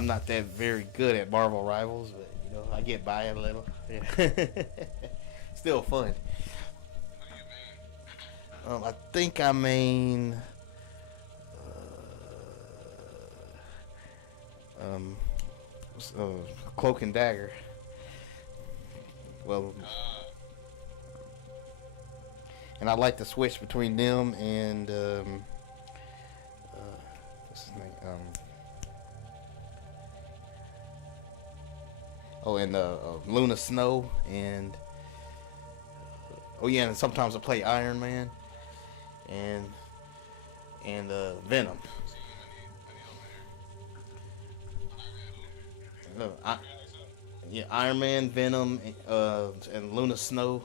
I'm not that very good at Marvel Rivals, but you know I get by a little. Yeah. Still fun. I think I main um, uh, Cloak and Dagger. Well, and I like to switch between them and what's his name? And Luna Snow and oh yeah, and sometimes I play Iron Man and Venom. I, yeah, Iron Man, Venom, and Luna Snow,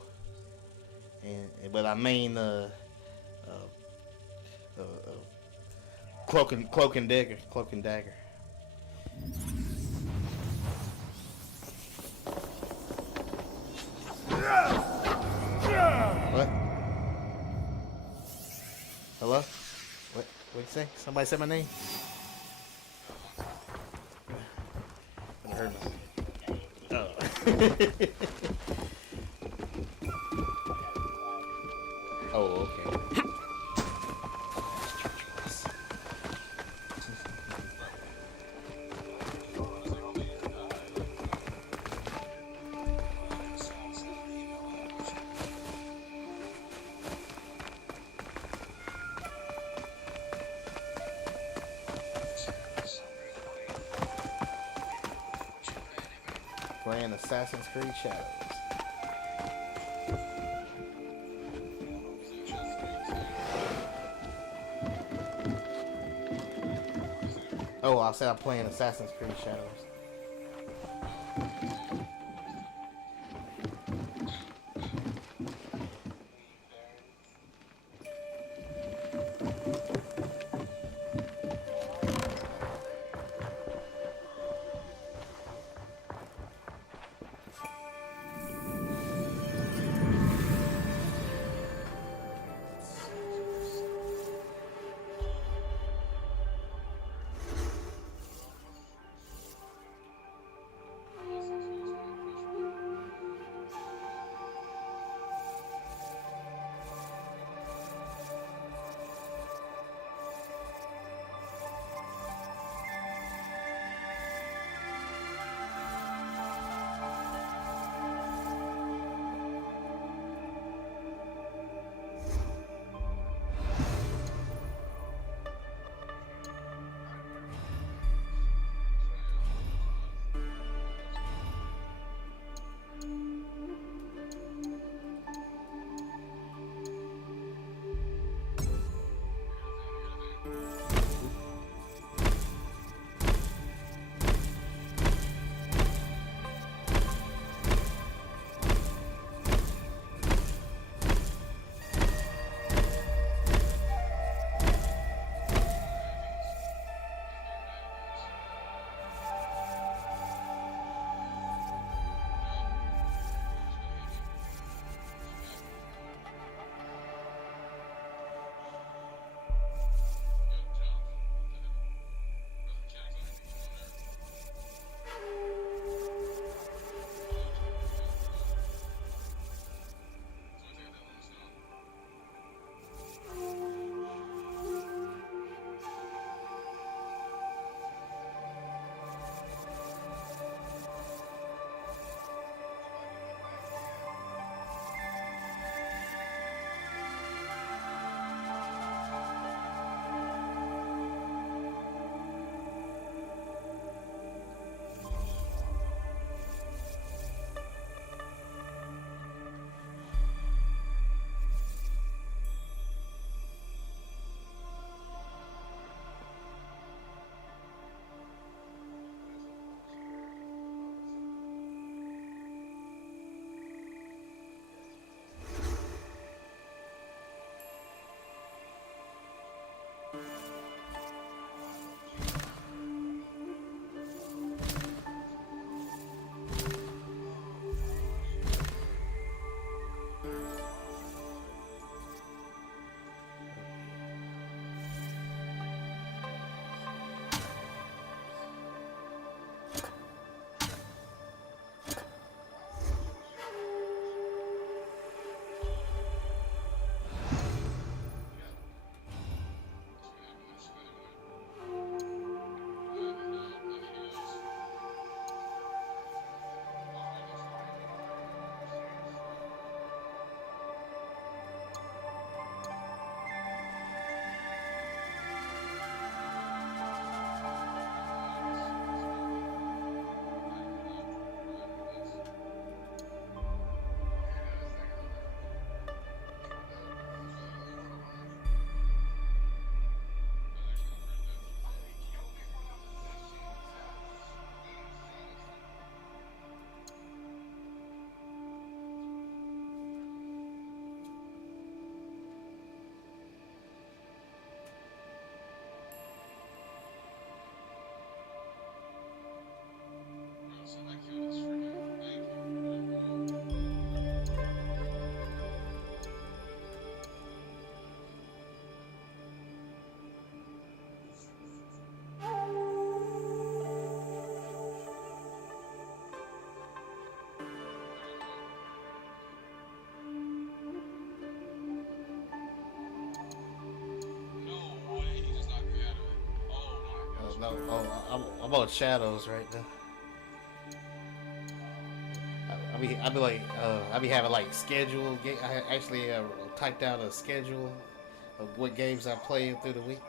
and but I main Cloak and Dagger, Cloak and Dagger. What? Hello? What? What'd you say? Somebody said my name? I heard me. Oh. Oh, okay. Playing Assassin's Creed Shadows. Oh, I said I'm playing Assassin's Creed Shadows. No, I'm on shadows right now. I be like, I be having like schedule. I actually typed out a schedule of what games I played through the week.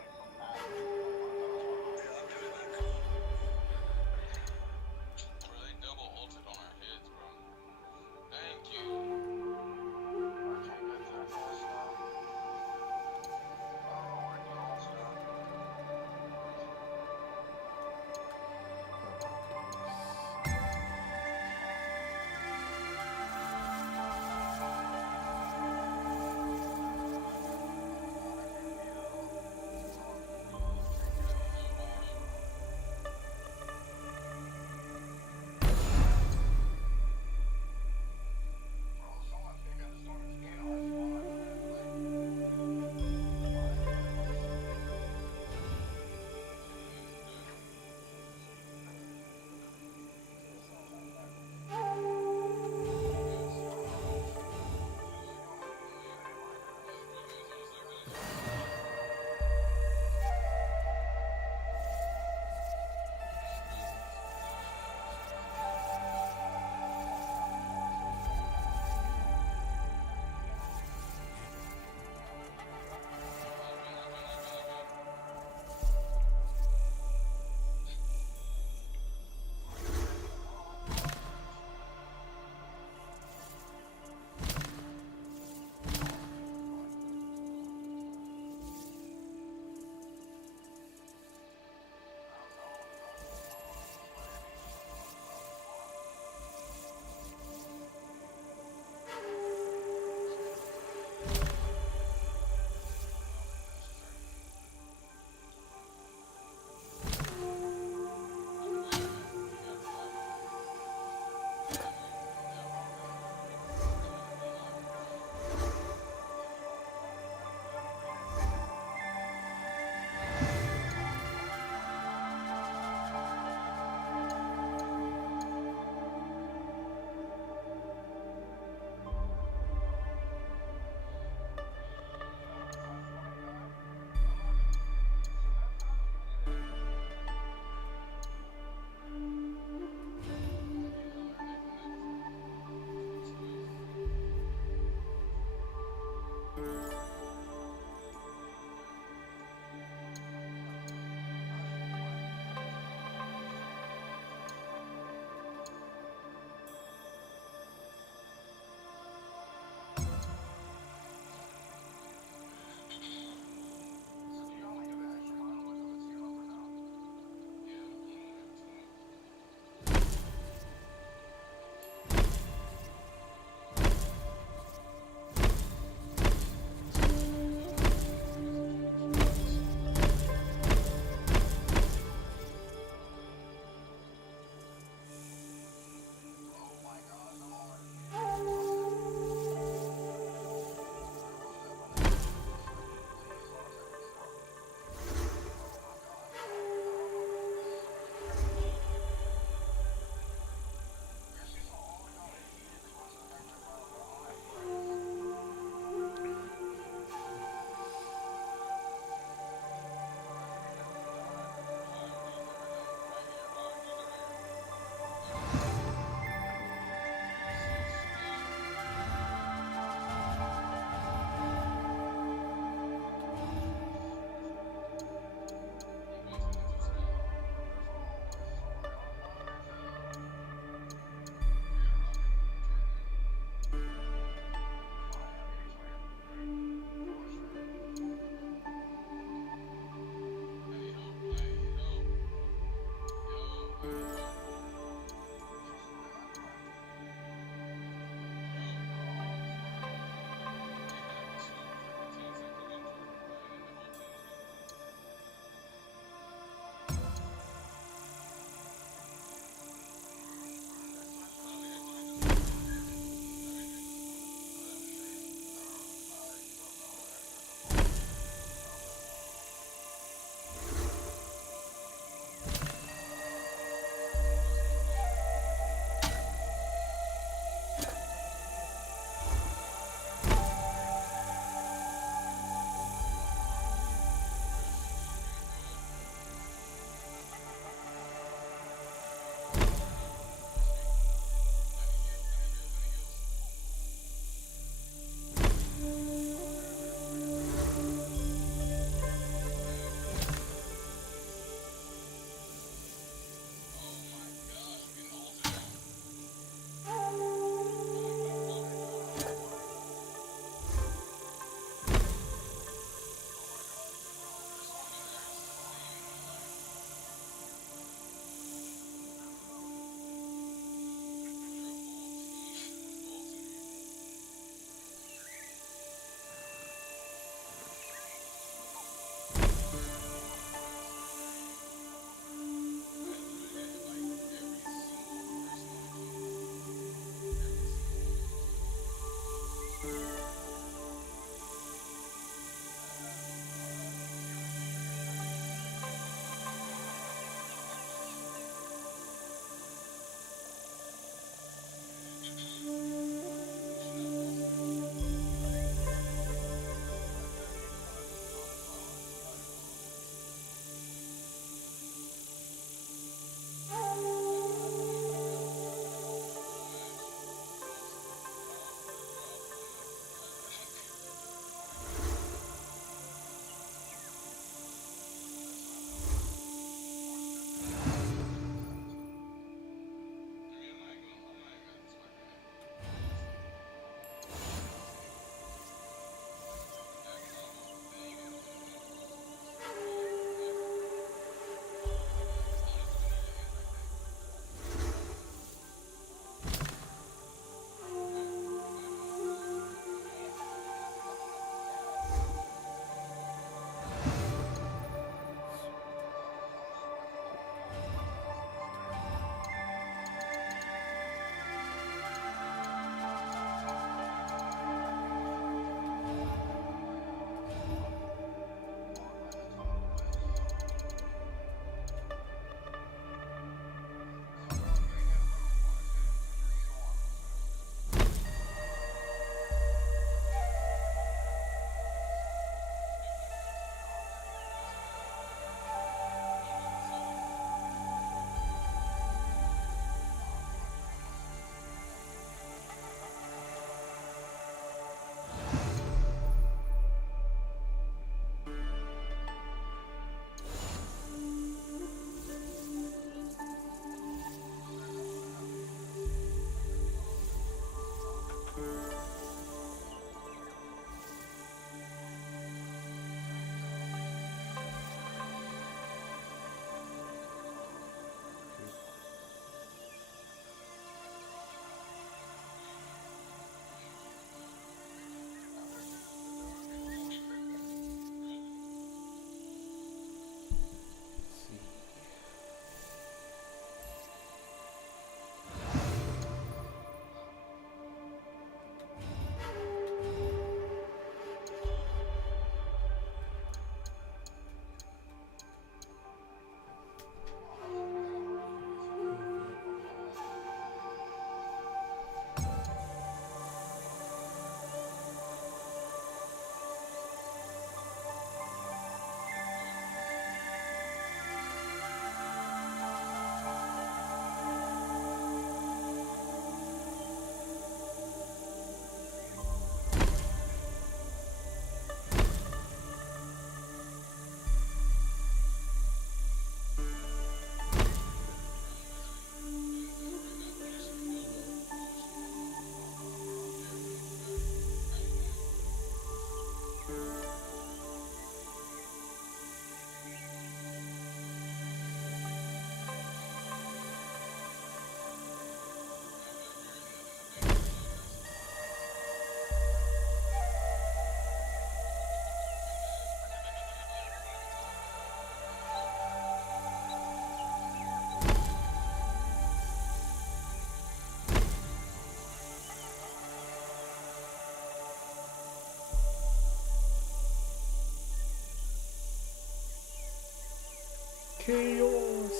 Chaos.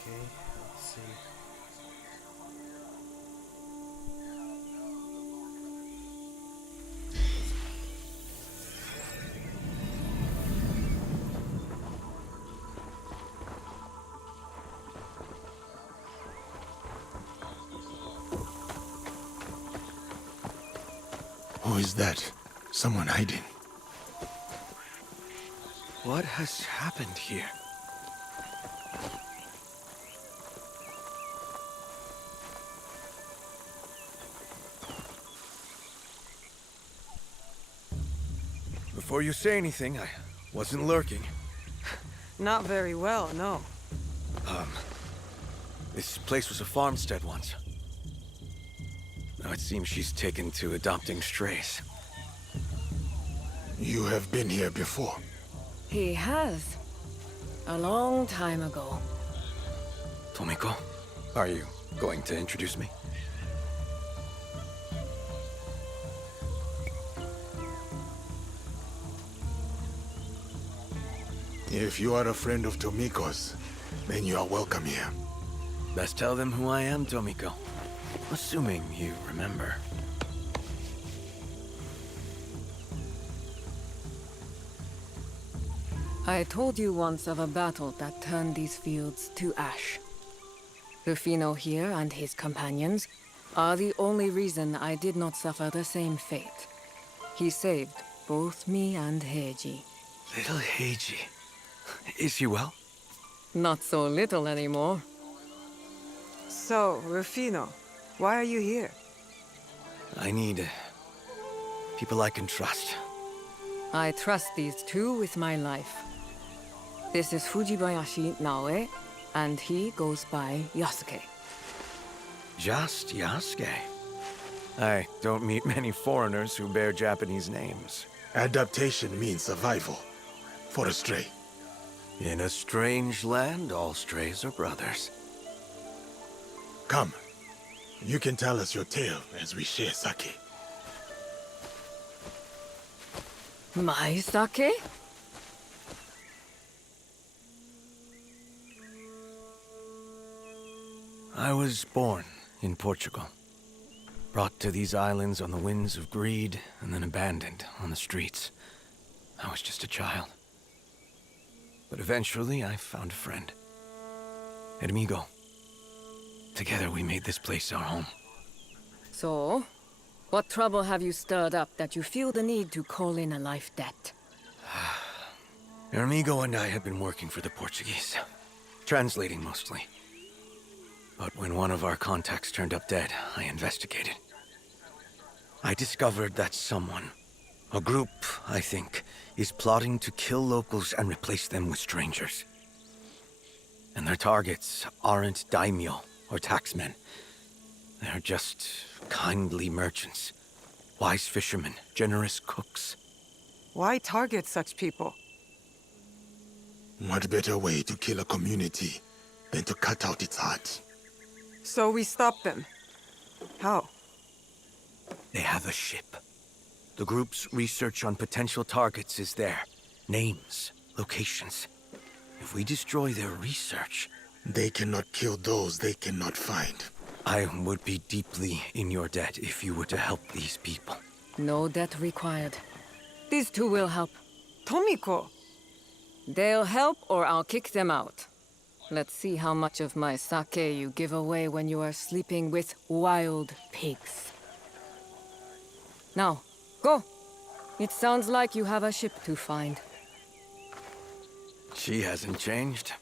Okay, let's see. Who is that? Someone hiding. What has happened here? Before you say anything, I wasn't lurking. Not very well, no. This place was a farmstead once. Now it seems she's taken to adopting strays. You have been here before. He has. A long time ago. Tomiko, are you going to introduce me? If you are a friend of Tomiko's, then you are welcome here. Best tell them who I am, Tomiko. Assuming you remember. I told you once of a battle that turned these fields to ash. Rufino here and his companions are the only reason I did not suffer the same fate. He saved both me and Heiji. Little Heiji. Is she well? Not so little anymore. So, Rufino, why are you here? I need people I can trust. I trust these two with my life. This is Fujibayashi Naoe, and he goes by Yasuke. Just Yasuke. I don't meet many foreigners who bear Japanese names. Adaptation means survival. For a stray. In a strange land, all strays are brothers. Come. You can tell us your tale as we share sake. My sake? I was born in Portugal. Brought to these islands on the winds of greed, and then abandoned on the streets. I was just a child. But eventually, I found a friend. An amigo. Together, we made this place our home. So, what trouble have you stirred up that you feel the need to call in a life debt? Your amigo and I had been working for the Portuguese. Translating, mostly. But when one of our contacts turned up dead, I investigated. I discovered that someone, a group, I think, is plotting to kill locals and replace them with strangers. And their targets aren't daimyo or taxmen. They're just kindly merchants, wise fishermen, generous cooks. Why target such people? What better way to kill a community than to cut out its heart? So we stop them. How? They have a ship. The group's research on potential targets is there. Names, locations. If we destroy their research... They cannot kill those they cannot find. I would be deeply in your debt if you were to help these people. No debt required. These two will help. Tomiko! They'll help or I'll kick them out. Let's see how much of my sake you give away when you are sleeping with wild pigs. Now, go! It sounds like you have a ship to find. She hasn't changed.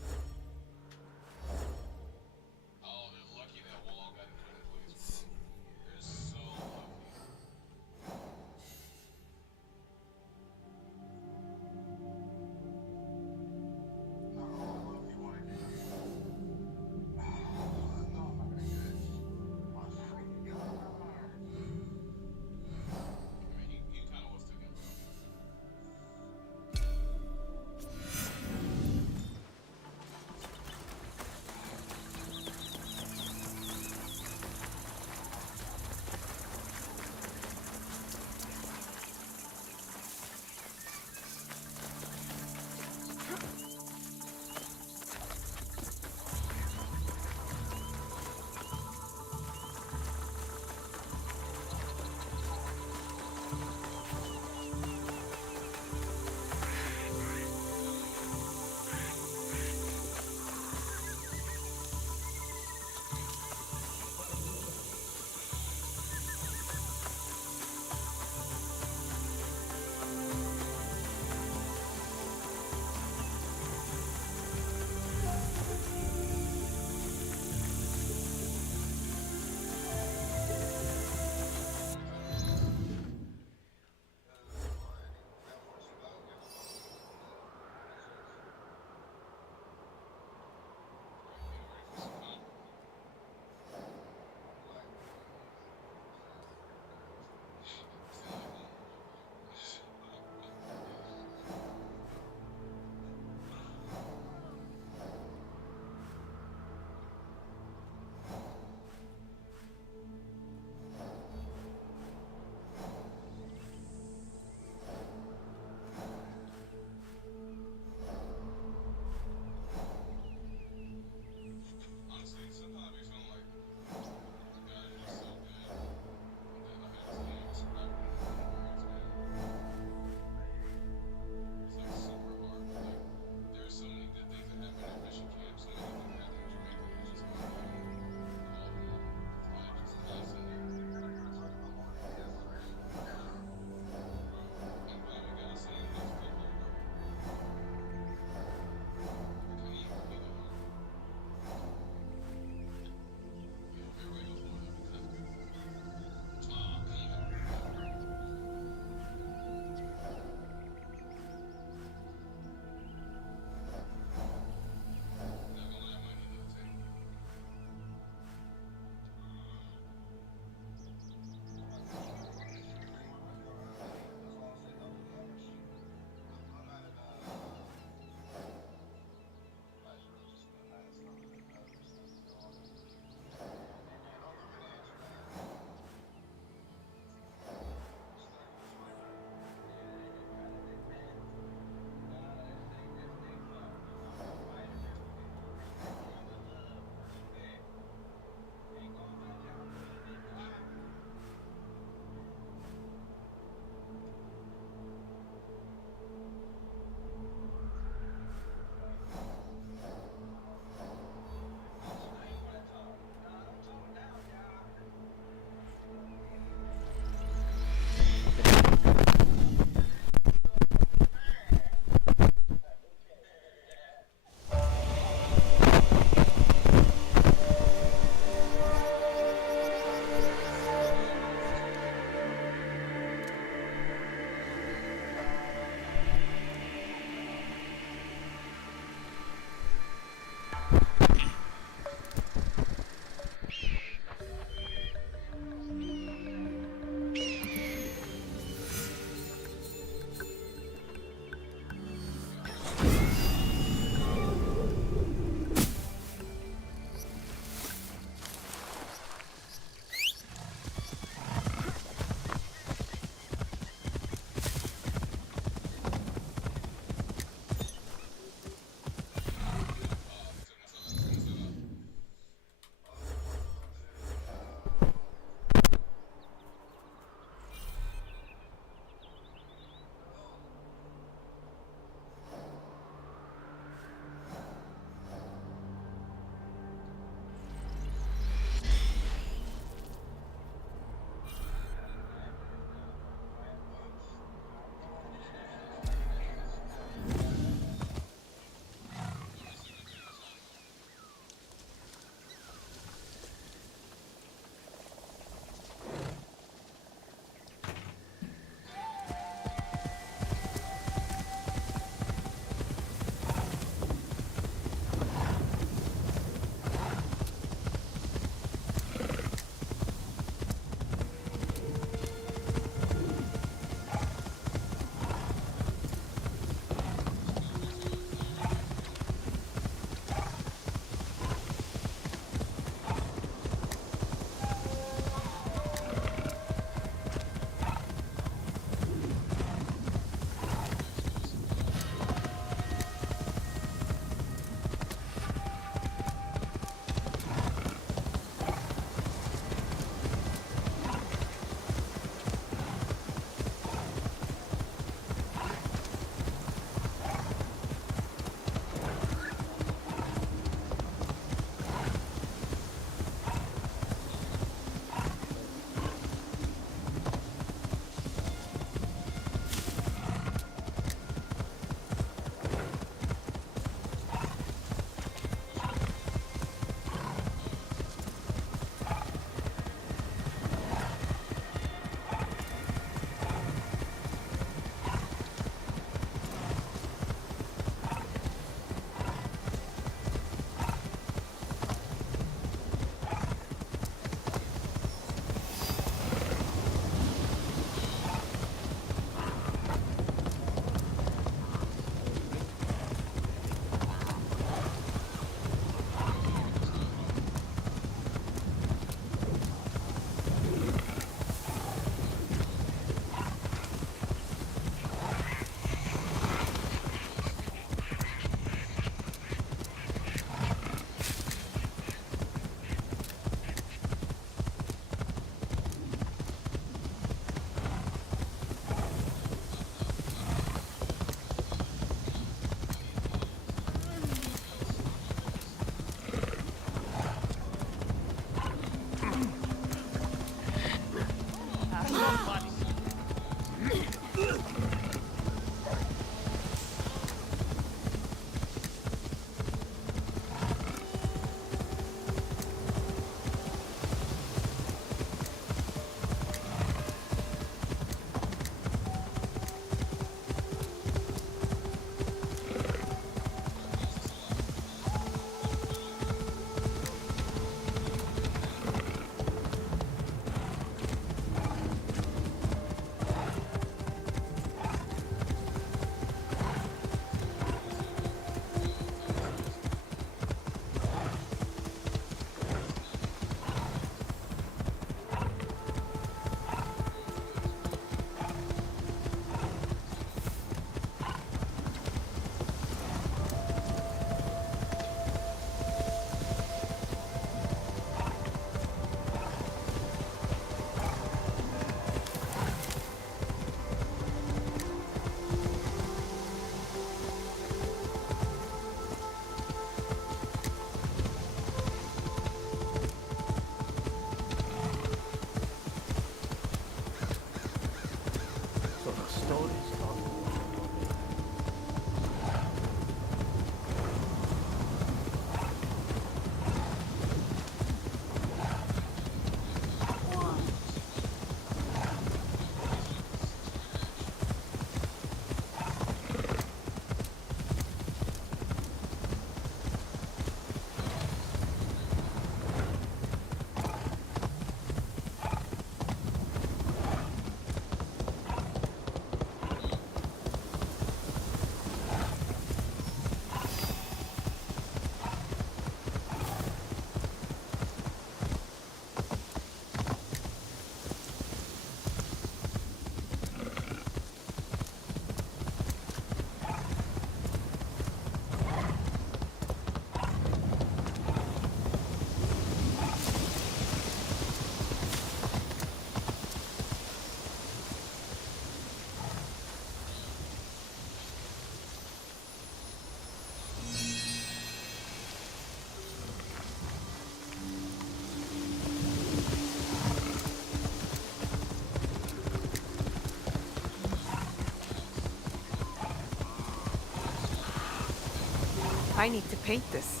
I need to paint this.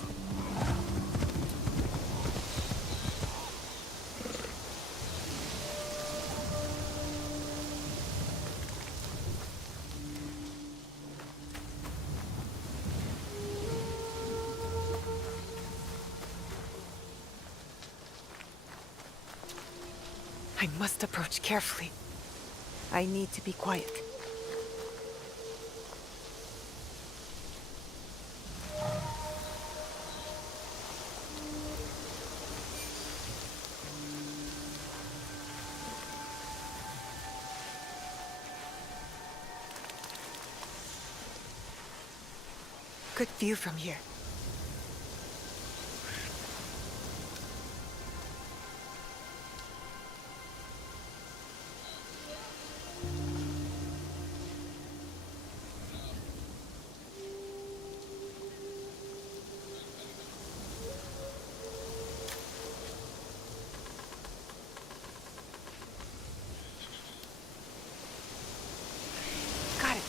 I must approach carefully. I need to be quiet. Good view from here. Got it.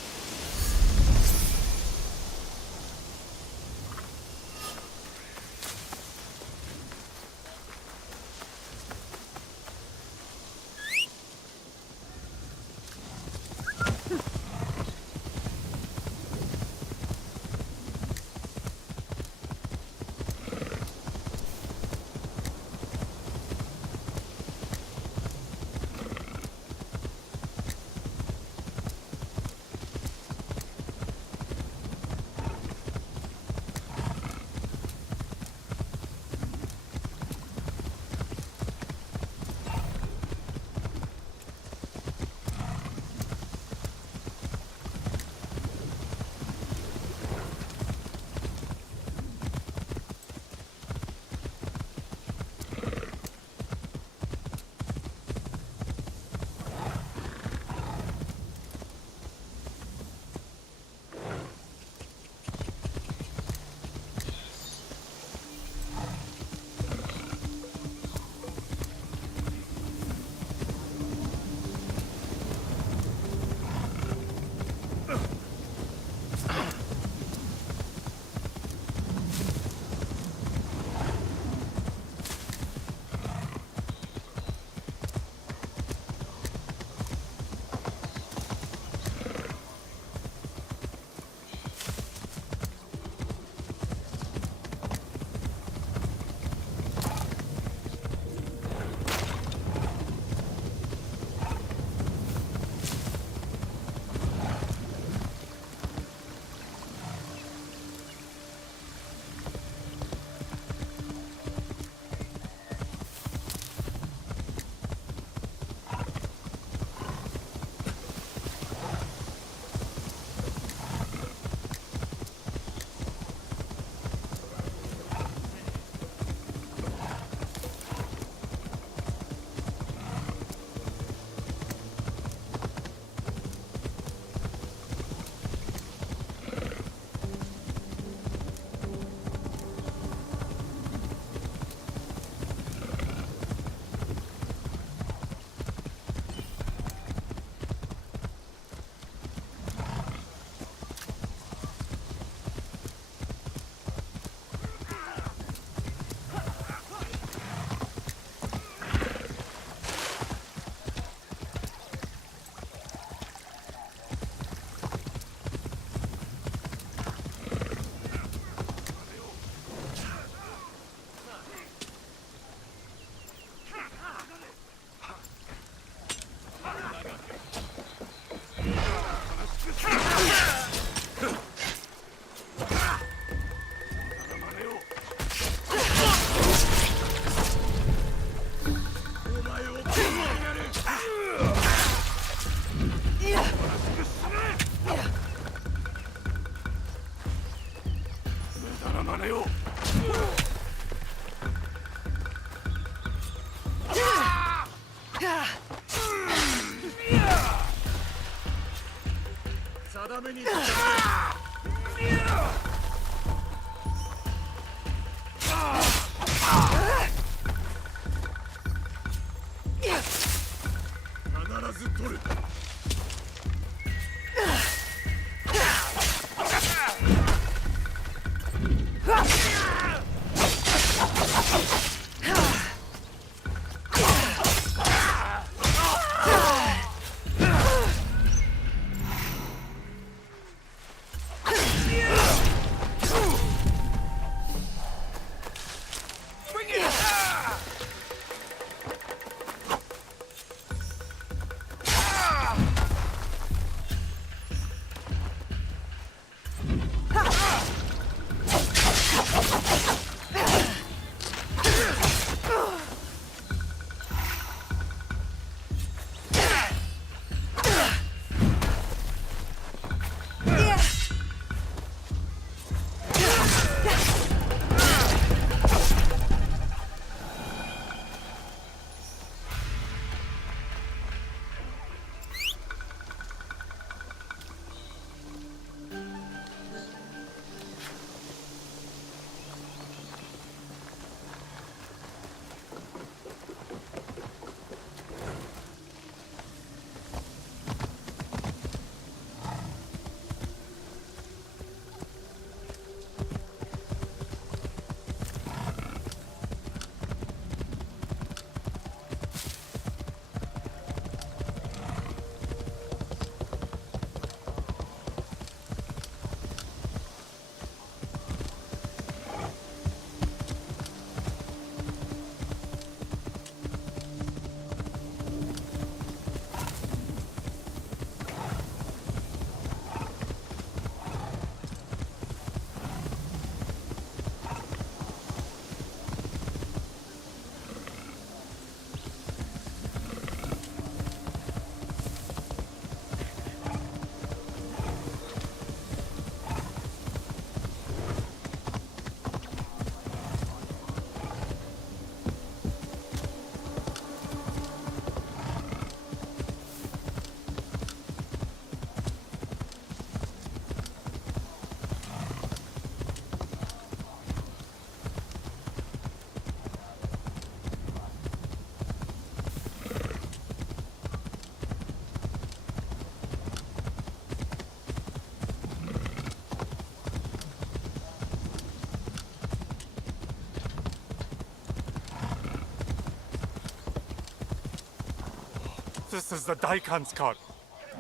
This is the Daikan's cart.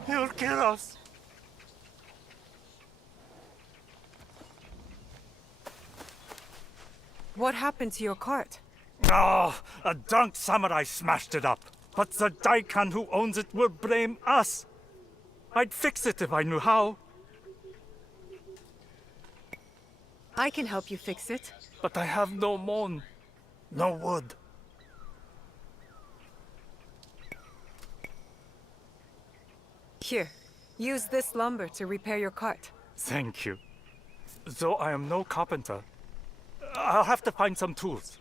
He'll kill us. What happened to your cart? Oh, a drunk samurai smashed it up. But the Daikan who owns it will blame us. I'd fix it if I knew how. I can help you fix it. But I have no mon. No wood. Here, use this lumber to repair your cart. Thank you. Though I am no carpenter, I'll have to find some tools.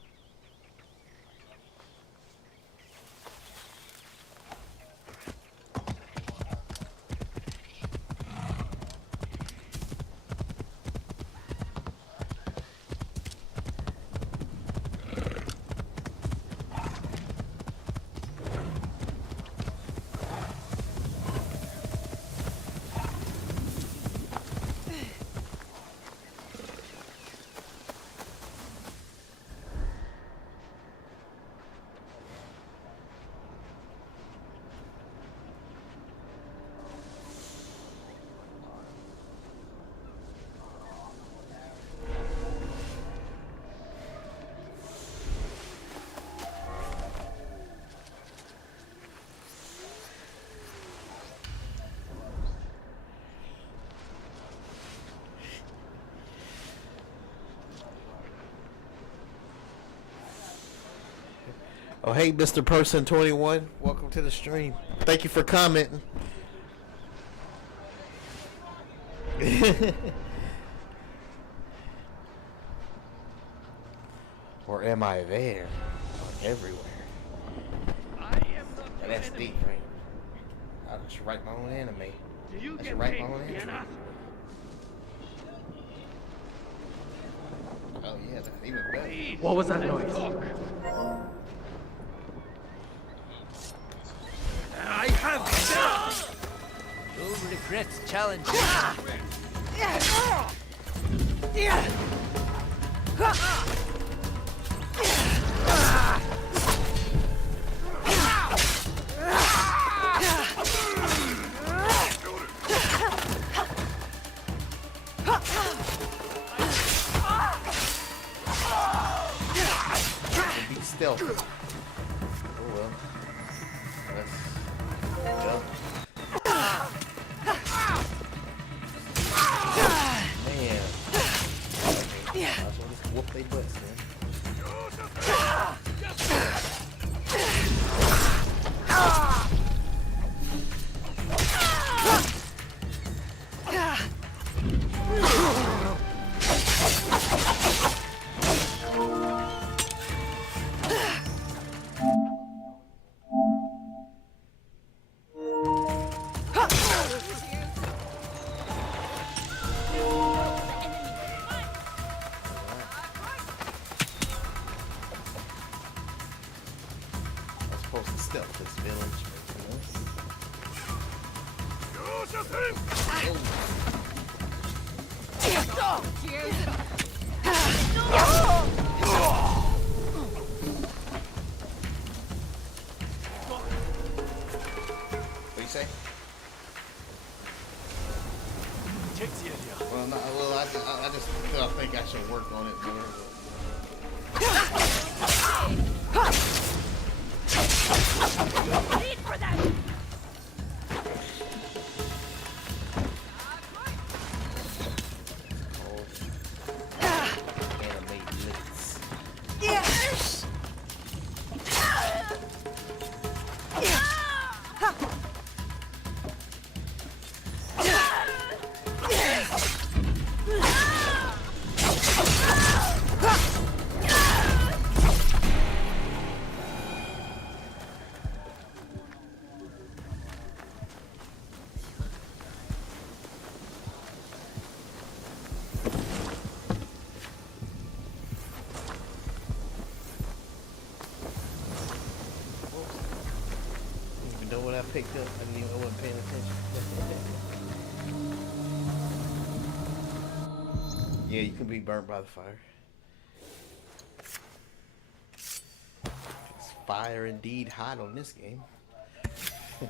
Oh, hey, Mr. Person 21, welcome to the stream. Thank you for commenting. Or am I there? Or everywhere. Yeah, that's deep, right? I should write my own anime. I should write my own anime. Oh yeah, that's even better. What was that noise? I have You'll regret challenging. Be stealth. Oh well. Let's go. Man. Okay. I just want to whoop their butts, man. I'm supposed to stealth this village. What do you say? check the area. Well, no, well, I just feel I think I should work on it more. Wait for them! Animate licks. You know what I picked up? I didn't even, I wasn't paying attention. Yeah, you can be burnt by the fire. It's fire indeed hot on this game. I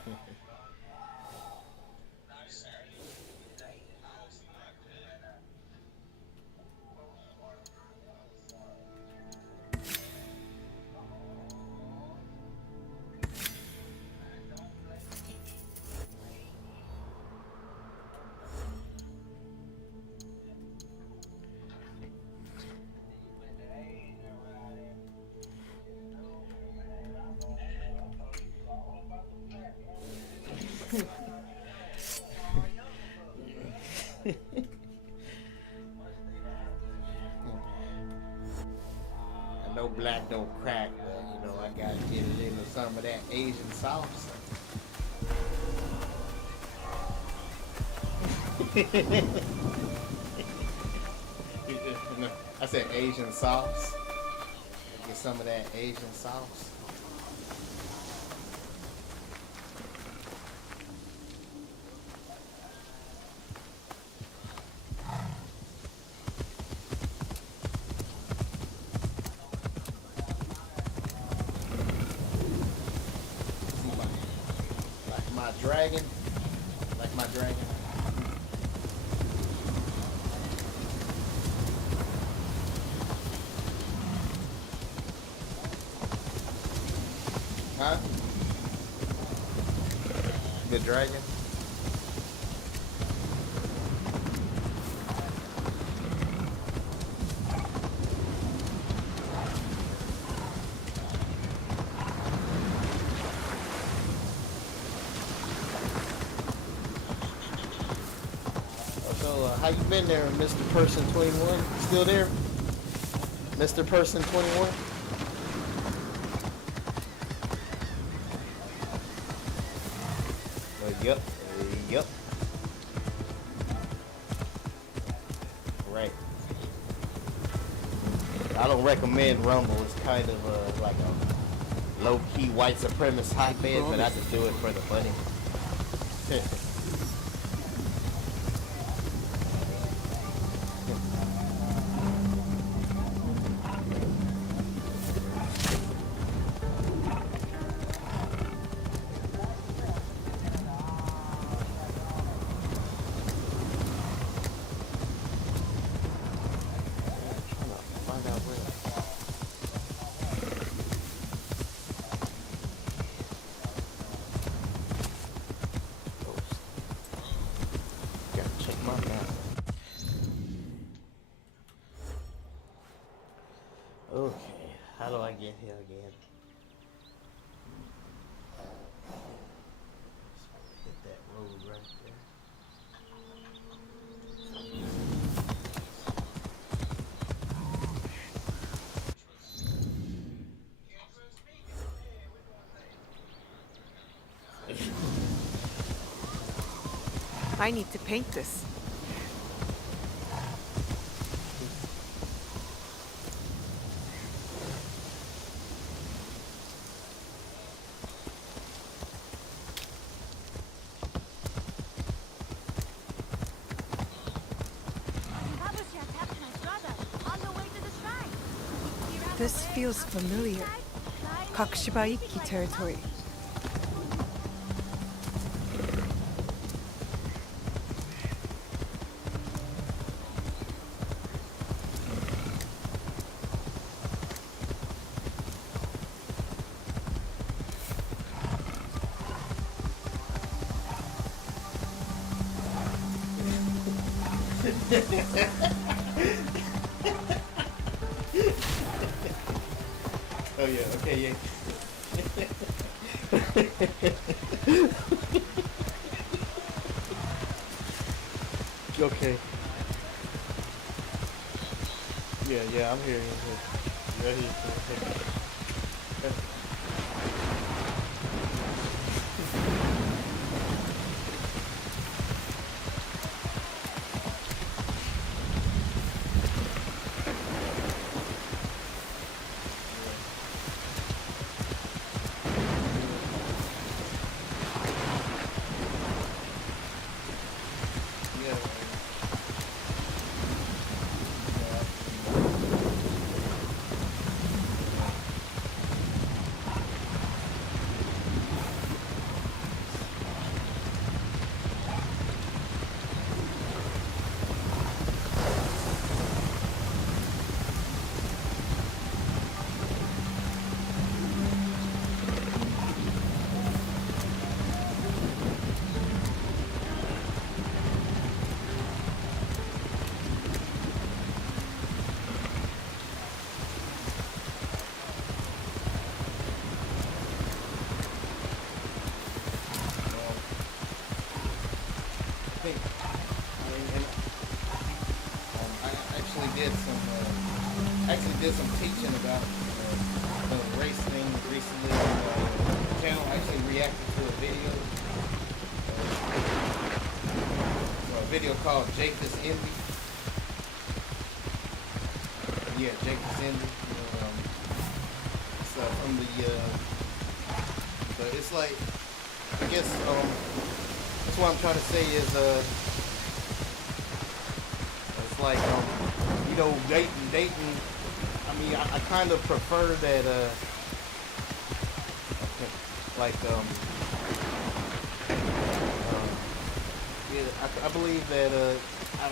know black don't crack, but you know I gotta get it into some of that Asian sauce. I said Asian sauce. Get some of that Asian sauce. Dragon, like my dragon. Huh? The dragon? How you been there, Mr. Person 21? Still there? Mr. Person 21? Yep. Yep. Right. I don't recommend Rumble. It's kind of like a low-key white supremacist hotbed, but I just do it for the money. Okay, how do I get here again? Hit that road right there. I need to paint this. This feels familiar. Kakushiba-Ikki territory. Oh yeah, okay, yeah. Okay. Yeah, I'm here. Yeah, did some teaching about the race thing recently on the channel. I actually reacted to a video. A video called Japheth's Envy. Yeah, Japheth's Envy. It's from the but it's like, I guess that's what I'm trying to say is it's like you know, dating. I mean, I kind of prefer that like yeah, I believe that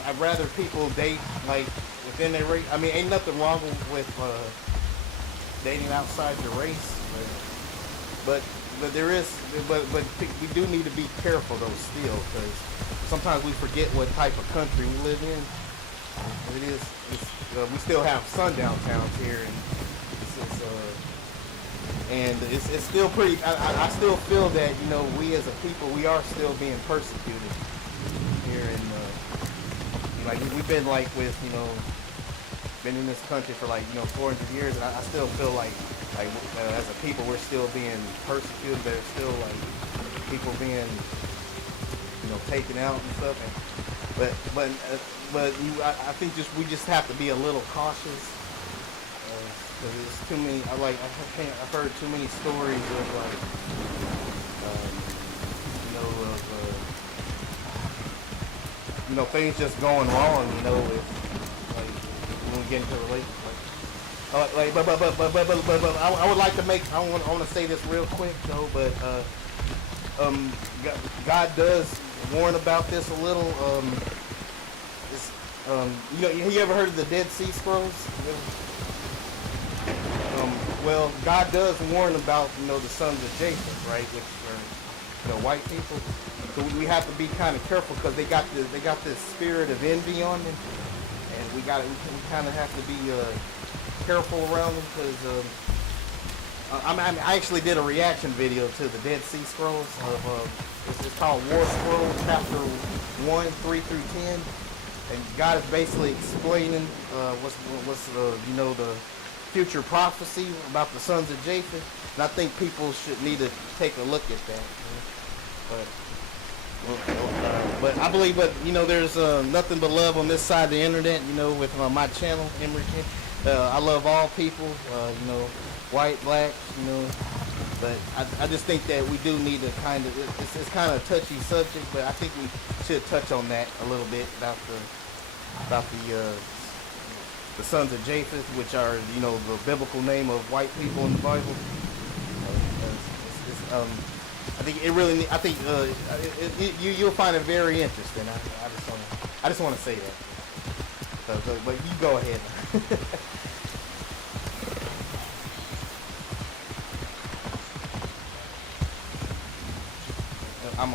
I'd rather people date like within their race. I mean, ain't nothing wrong with dating outside your race, but there is, but we do need to be careful though still, because sometimes we forget what type of country we live in. We still have sundown towns here, and it's still pretty. I still feel that, you know, we as a people, we are still being persecuted here, and like we've been like with, you know, been in this country for like, you know, 400 years, and I still feel like as a people we're still being persecuted. There's still like people being, you know, taken out and stuff. But I think we just have to be a little cautious, because there's too many. I've heard too many stories of like, you know, things just going wrong. You know, if like when we get into a relationship. But I would like to make. I want to say this real quick though. But God does warn about this a little. You know, you ever heard of the Dead Sea Scrolls? Well, God does warn about, you know, the sons of Japheth, right, which are, you know, white people. So we have to be kind of careful, because they got this spirit of envy on them, and we kind of have to be careful around them, because I actually did a reaction video to the Dead Sea Scrolls of it's called War Scrolls Chapter 1, 3 through 10. And God is basically explaining what's you know, the future prophecy about the sons of Japheth, and I think people should need to take a look at that. But I believe, you know, there's nothing but love on this side of the internet. You know, with my channel, Emery. I love all people. You know, white, black. You know, but I just think that we do need to kind of. It's kind of a touchy subject, but I think we should touch on that a little bit about the sons of Japheth, which are, you know, the biblical name of white people in the Bible. I think it really. I think you'll find it very interesting. I just want to say that. But you go ahead. I'm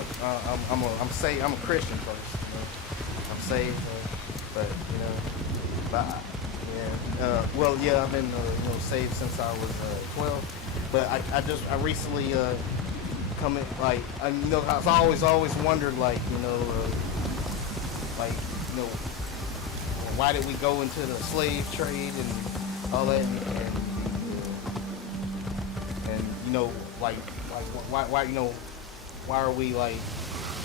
a Christian first. You know? I'm saved, but you know, well, yeah, I've been you know, saved since I was 12. But I recently come in, like, you know, I've always wondered, like, you know, why did we go into the slave trade and all that, and you know, like why you know, why are we like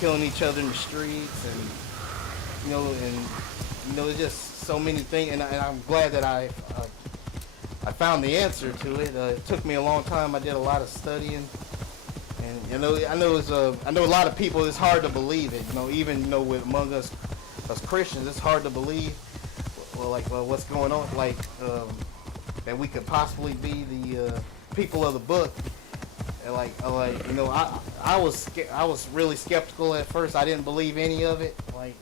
killing each other in the streets, and you know, there's just so many things, and I'm glad that I found the answer to it. It took me a long time. I did a lot of studying, and I know a lot of people, it's hard to believe it. You know, even, you know, with among us Christians, it's hard to believe. Well, what's going on? Like that we could possibly be the people of the book. And like you know, I was really skeptical at first. I didn't believe any of it, like,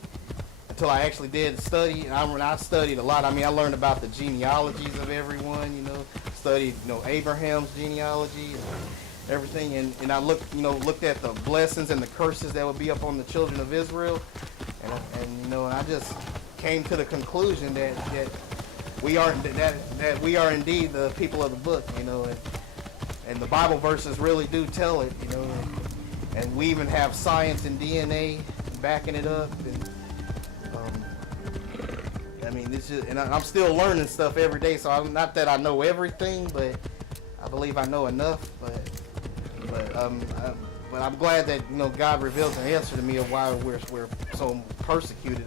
until I actually did study. And I studied a lot. I mean, I learned about the genealogies of everyone. You know, studied, you know, Abraham's genealogy and everything. And I looked at the blessings and the curses that would be up on the children of Israel. And you know, and I just came to the conclusion that we are indeed the people of the book. You know. And the Bible verses really do tell it, you know, and we even have science and DNA backing it up, I mean, this is, and I'm still learning stuff every day. So I'm not that I know everything, but I believe I know enough. But I'm glad that God reveals an answer to me of why we're so persecuted.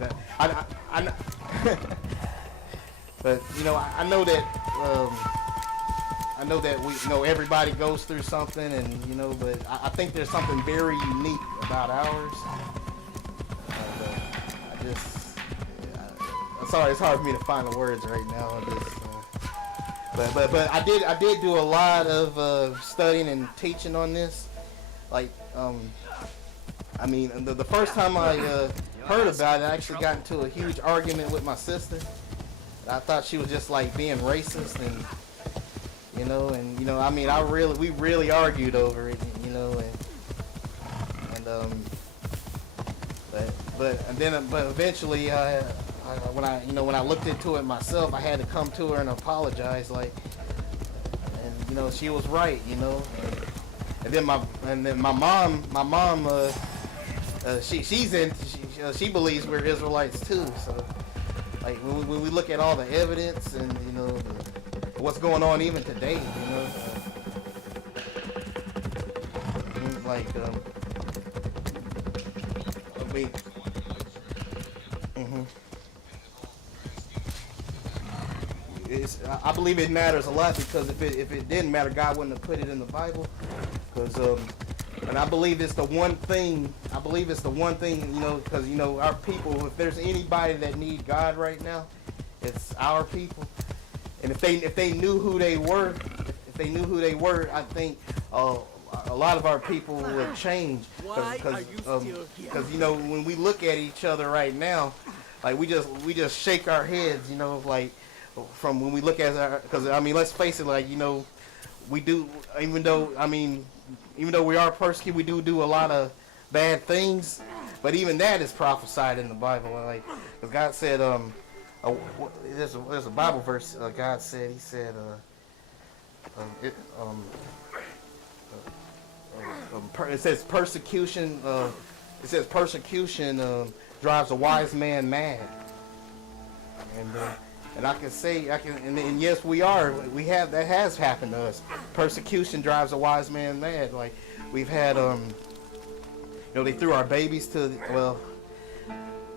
But I know that everybody goes through something, and but I think there's something very unique about ours. I'm sorry, it's hard for me to find the words right now. But I did do a lot of studying and teaching on this. Like, I mean, the first time I heard about it, I actually got into a huge argument with my sister. I thought she was just like being racist, and I mean, we really argued over it, but eventually, when I looked into it myself, I had to come to her and apologize, and she was right, and then my mom, she believes we're Israelites too, so like when we look at all the evidence and what's going on even today, like I mean, I believe it matters a lot, because if it didn't matter, God wouldn't have put it in the Bible. Because and I believe it's the one thing. Because our people. If there's anybody that need God right now, it's our people. And if they knew who they were, I think a lot of our people would change. Because when we look at each other right now, like we just shake our heads, like from when we look at our. Because I mean, let's face it, like we do. Even though we are persecuted, we do a lot of bad things. But even that is prophesied in the Bible. Like, because God said, there's a Bible verse. God said, He said, it says persecution. Drives a wise man mad. And I can say, and yes, we have, that has happened to us. Persecution drives a wise man mad. Like, we've had, they threw our babies to, well,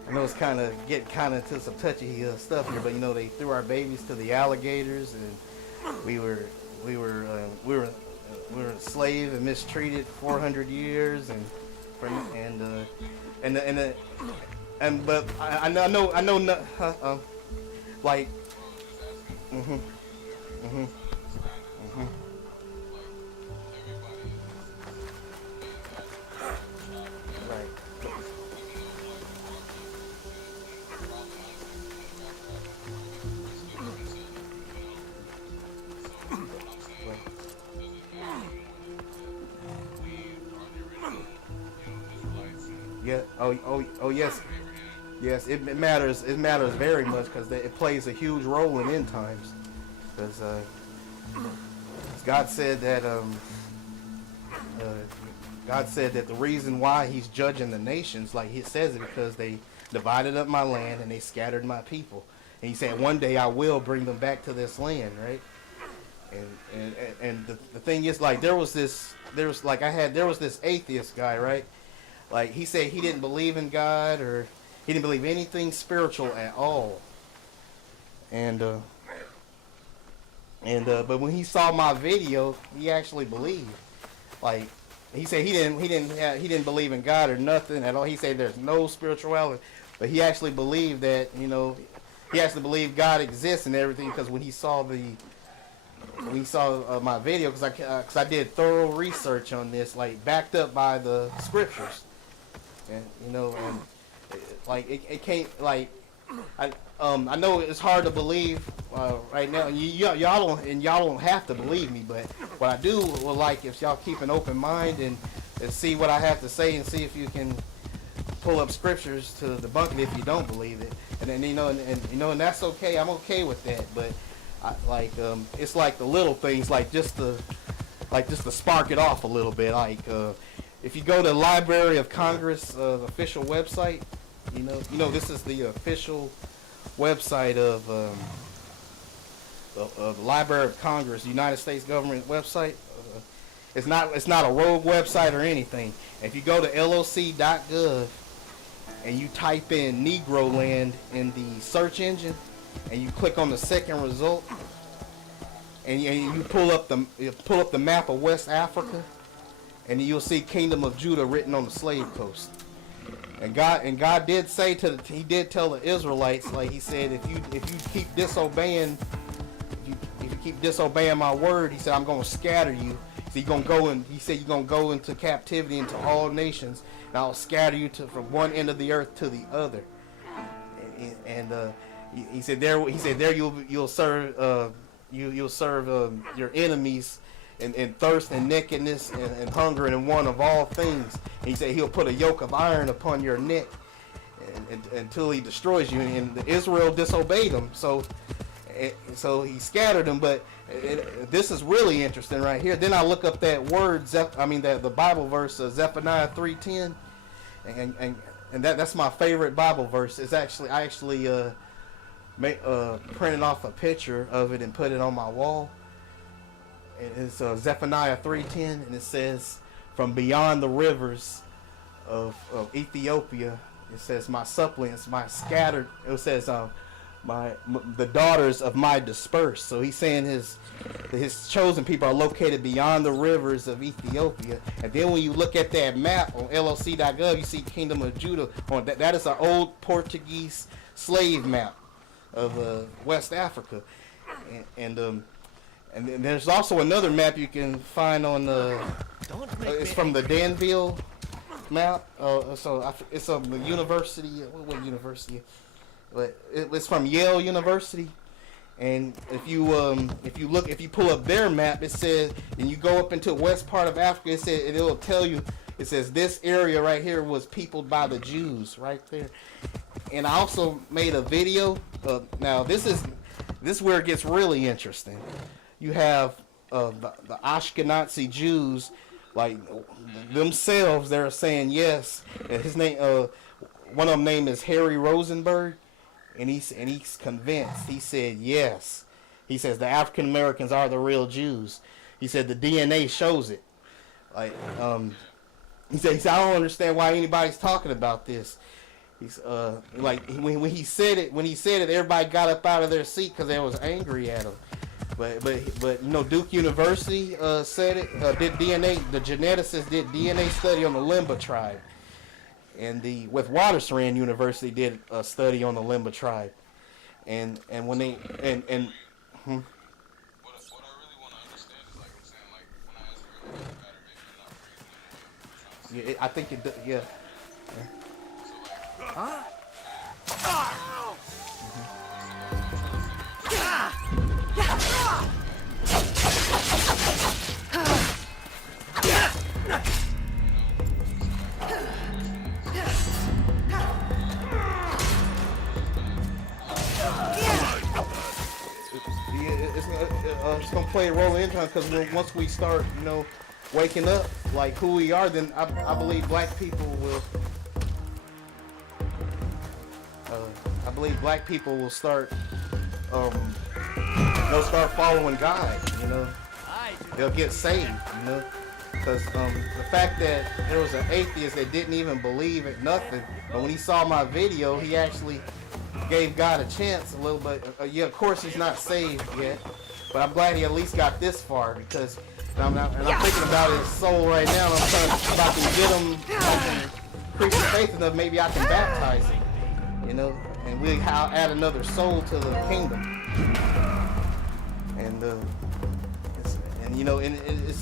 I know it's getting into some touchy stuff here, but they threw our babies to the alligators, and we were enslaved and mistreated 400 years, but I know like, right. Yeah. Oh yes. Yes, it matters. It matters very much, because it plays a huge role in end times. Because God said that the reason why He's judging the nations, like He says it, because they divided up my land and they scattered my people. And He said one day I will bring them back to this land, right? And the thing is, like, there was this atheist guy, right? Like, he said he didn't believe in God, or he didn't believe anything spiritual at all. But when he saw my video, he actually believed. Like, he said he didn't believe in God or nothing at all. He said there's no spirituality, but he actually believed that, he actually believed God exists and everything, because when he saw my video, because I did thorough research on this, like, backed up by the scriptures, and like, it can't, like, I know it's hard to believe right now. Y'all don't have to believe me, but what I do would like if y'all keep an open mind and see what I have to say, and see if you can pull up scriptures to debunk it if you don't believe it. And then and that's okay. I'm okay with that. But it's like the little things, like just to spark it off a little bit. Like, if you go to Library of Congress, the official website. This is the official website of the Library of Congress, United States government website. It's not a rogue website or anything. If you go to loc.gov and you type in Negro Land in the search engine and you click on the second result and you pull up the map of West Africa, and you'll see Kingdom of Judah written on the slave coast. And God did say he did tell the Israelites, like he said, if you keep disobeying my word, he said, I'm going to scatter you. So he said you're going to go into captivity into all nations, and I'll scatter you from one end of the earth to the other. And he said there you'll serve your enemies in thirst and nakedness and hunger and in want of all things. And he said he'll put a yoke of iron upon your neck until he destroys you. And Israel disobeyed him, so he scattered them. But this is really interesting right here. Then I look up that word, the Bible verse, Zephaniah 3:10, and that's my favorite Bible verse. It's I actually printed off a picture of it and put it on my wall. It's Zephaniah 3:10, and it says, "From beyond the rivers of Ethiopia," it says, "my suppliants, my scattered," it says, the daughters of my dispersed. So he's saying his chosen people are located beyond the rivers of Ethiopia. And then when you look at that map on loc.gov, you see Kingdom of Judah on that. That is an old Portuguese slave map of West Africa, and then there's also another map you can find on it's from the Danville map. It's a university. What university? But it's from Yale University. And if you pull up their map, it says, and you go up into the west part of Africa, it'll tell you. It says this area right here was peopled by the Jews, right there. And I also made a video. Now this is where it gets really interesting. You have the Ashkenazi Jews, like themselves, they're saying yes. And his name, one of them name is Harry Rosenberg, and he's convinced. He said yes. He says the African Americans are the real Jews. He said the DNA shows it. Like he said I don't understand why anybody's talking about this. He's like when he said it, everybody got up out of their seat because they was angry at him. But Duke University said it. Did DNA? The geneticists did DNA study on the Limba tribe, and with Watersrand University did a study on the Limba tribe, and when they and What I really want to understand is like I'm saying, like when I ask you about matter, maybe you're not I think it yeah. Huh? It's gonna play a role in time because once we start, waking up like who we are, then I believe black people will. I believe black people will start. They'll start following God. They'll get saved. Because the fact that there was an atheist that didn't even believe in nothing, but when he saw my video, he actually gave God a chance a little bit. Yeah, of course he's not saved yet, but I'm glad he at least got this far because I'm thinking about his soul right now. And I'm about to get him Christian faith enough. Maybe I can baptize him, and we'll add another soul to the kingdom. And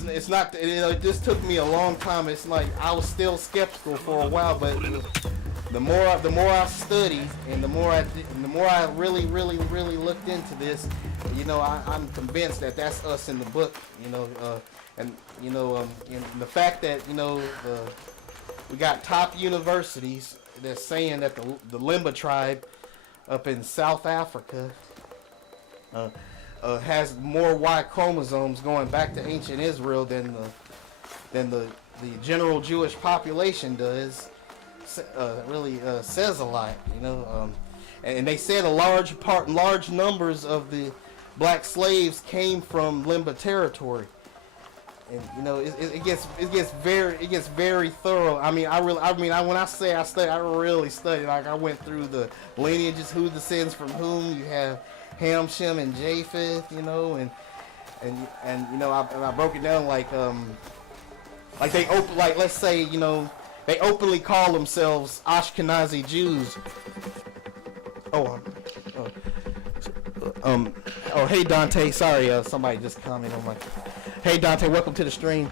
it's not. It just took me a long time. It's like I was still skeptical for a while, but the more I studied and the more I really looked into this, I'm convinced that that's us in the book. And the fact that we got top universities that's saying that the Limba tribe up in South Africa has more Y chromosomes going back to ancient Israel than the general Jewish population does. Really says a lot, and they said large numbers of the black slaves came from Limba territory. And you know, it gets very thorough. I mean, when I say I study, I really study. Like, I went through the lineages, who descends from whom. You have Ham, Shem, and Japheth. You know, and you know, I broke it down like they open, like, let's say, you know, they openly call themselves Ashkenazi Jews. Oh, hey Dante, sorry, somebody just commented on my. Hey Dante, welcome to the stream.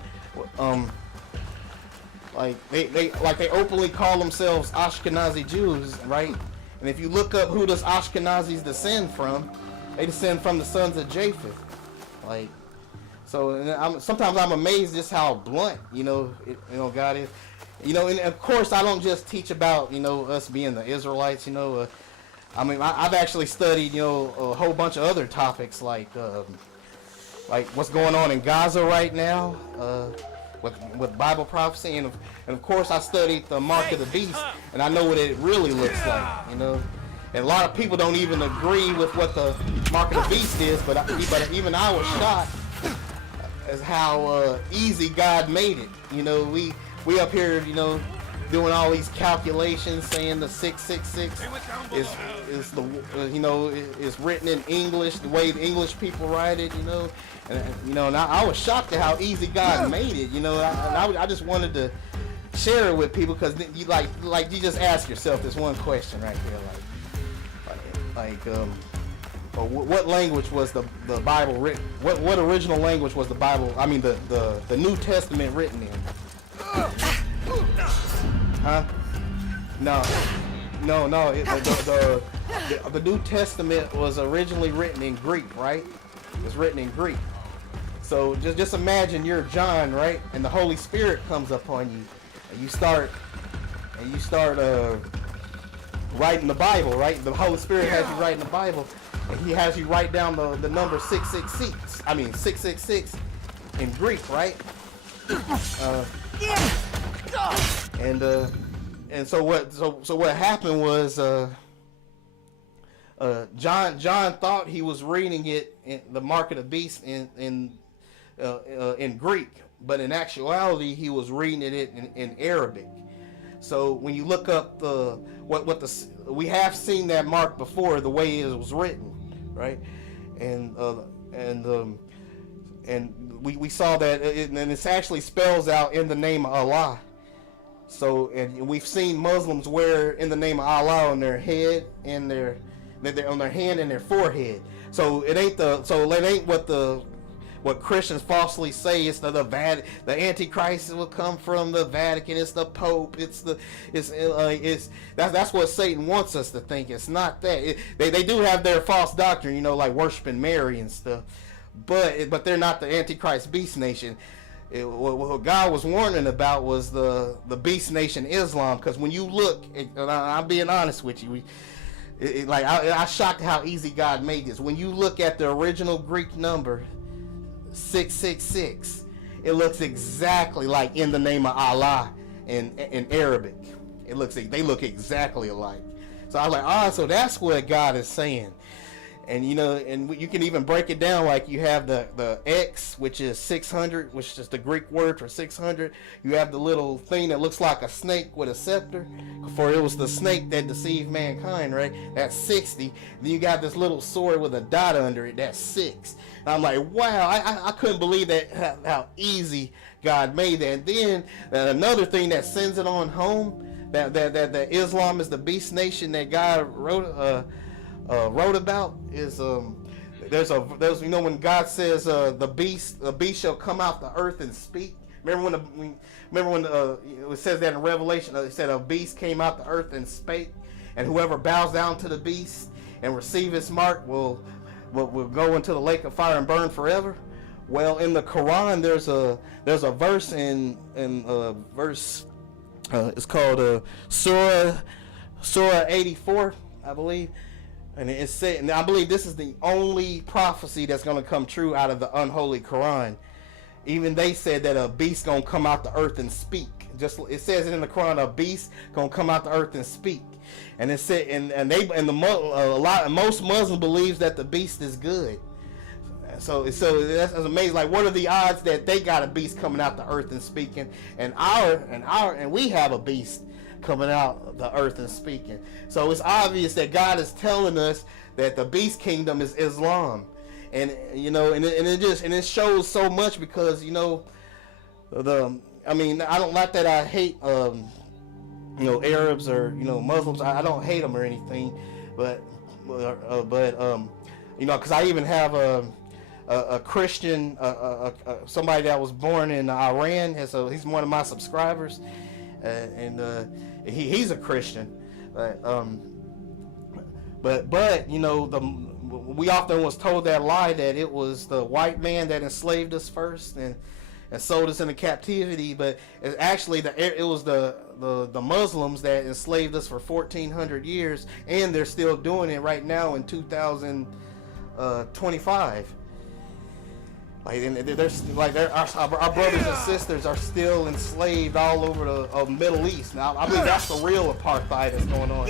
Like they openly call themselves Ashkenazi Jews, right? And if you look up who does Ashkenazis descend from, they descend from the sons of Japheth. Like, so sometimes I'm amazed just how blunt, you know, God is. You know, and of course I don't just teach about, you know, us being the Israelites, you know. I mean, I've actually studied, you know, a whole bunch of other topics like what's going on in Gaza right now, with Bible prophecy, and of course I studied the mark of the beast, and I know what it really looks like, you know. And a lot of people don't even agree with what the mark of the beast is, but even I was shocked as how easy God made it. You know, we up here, you know, doing all these calculations, saying the 666 is the, you know, is written in English, the way the English people write it, you know. And you know, and I was shocked at how easy God made it. You know, I just wanted to share it with people, because you like you just ask yourself this one question right there, what language was the Bible written? What original language was the Bible? I mean, the New Testament written in? Huh? No. The New Testament was originally written in Greek, right? It was written in Greek. So just imagine you're John, right? And the Holy Spirit comes upon you, and you start writing the Bible, right? The Holy Spirit has you writing the Bible, and He has you write down the number 666. I mean 666 in Greek, right? And so what happened was John thought he was reading it in the mark of the beast in Greek, but in actuality he was reading it in Arabic. So when you look up we have seen that mark before, the way it was written, right? And we saw that, and it actually spells out in the name of Allah. So, and we've seen Muslims wear in the name of Allah on their head and on their hand and their forehead. So it ain't what Christians falsely say. It's the Antichrist will come from the Vatican. It's the Pope. That's what Satan wants us to think. It's not that. They do have their false doctrine, you know, like worshiping Mary and stuff, but they're not the Antichrist beast nation. What God was warning about was the beast nation Islam, because when you look, and I'm being honest with you, I shocked how easy God made this. When you look at the original Greek number 666, it looks exactly like in the name of Allah in Arabic. They look exactly alike. So I was like, so that's what God is saying. And you know, and you can even break it down, like you have the X, which is 600, which is the Greek word for 600. You have the little thing that looks like a snake with a scepter, for it was the snake that deceived mankind, right? That's 60. Then you got this little sword with a dot under it, that's 6. And I'm like, wow, I couldn't believe that, how easy God made that. And then another thing that sends it on home, that Islam is the beast nation that God wrote about, is there's you know, when God says the beast shall come out the earth and speak. Remember when it says that in Revelation, it said a beast came out the earth and spake, and whoever bows down to the beast and receive its mark will go into the lake of fire and burn forever. Well, in the Quran there's a verse in verse it's called Surah 84, I believe. And it said, and I believe this is the only prophecy that's going to come true out of the unholy Quran. Even they said that a beast going to come out the earth and speak. Just, it says it in the Quran, a beast going to come out the earth and speak. and it said, most Muslims believes that the beast is good. So that's amazing. Like, what are the odds that they got a beast coming out the earth and speaking, and we have a beast coming out the earth and speaking? So it's obvious that God is telling us that the beast kingdom is Islam, and it shows so much because I don't like that. I hate Arabs or Muslims. I don't hate them or anything, but because I even have a Christian, somebody that was born in Iran, and so he's one of my subscribers, and he's a Christian, but we often was told that lie that it was the white man that enslaved us first and sold us into captivity, but it was the Muslims that enslaved us for 1,400 years, and they're still doing it right now in 2025. Like, our brothers and sisters are still enslaved all over the Middle East. Now, I believe that's the real apartheid that's going on.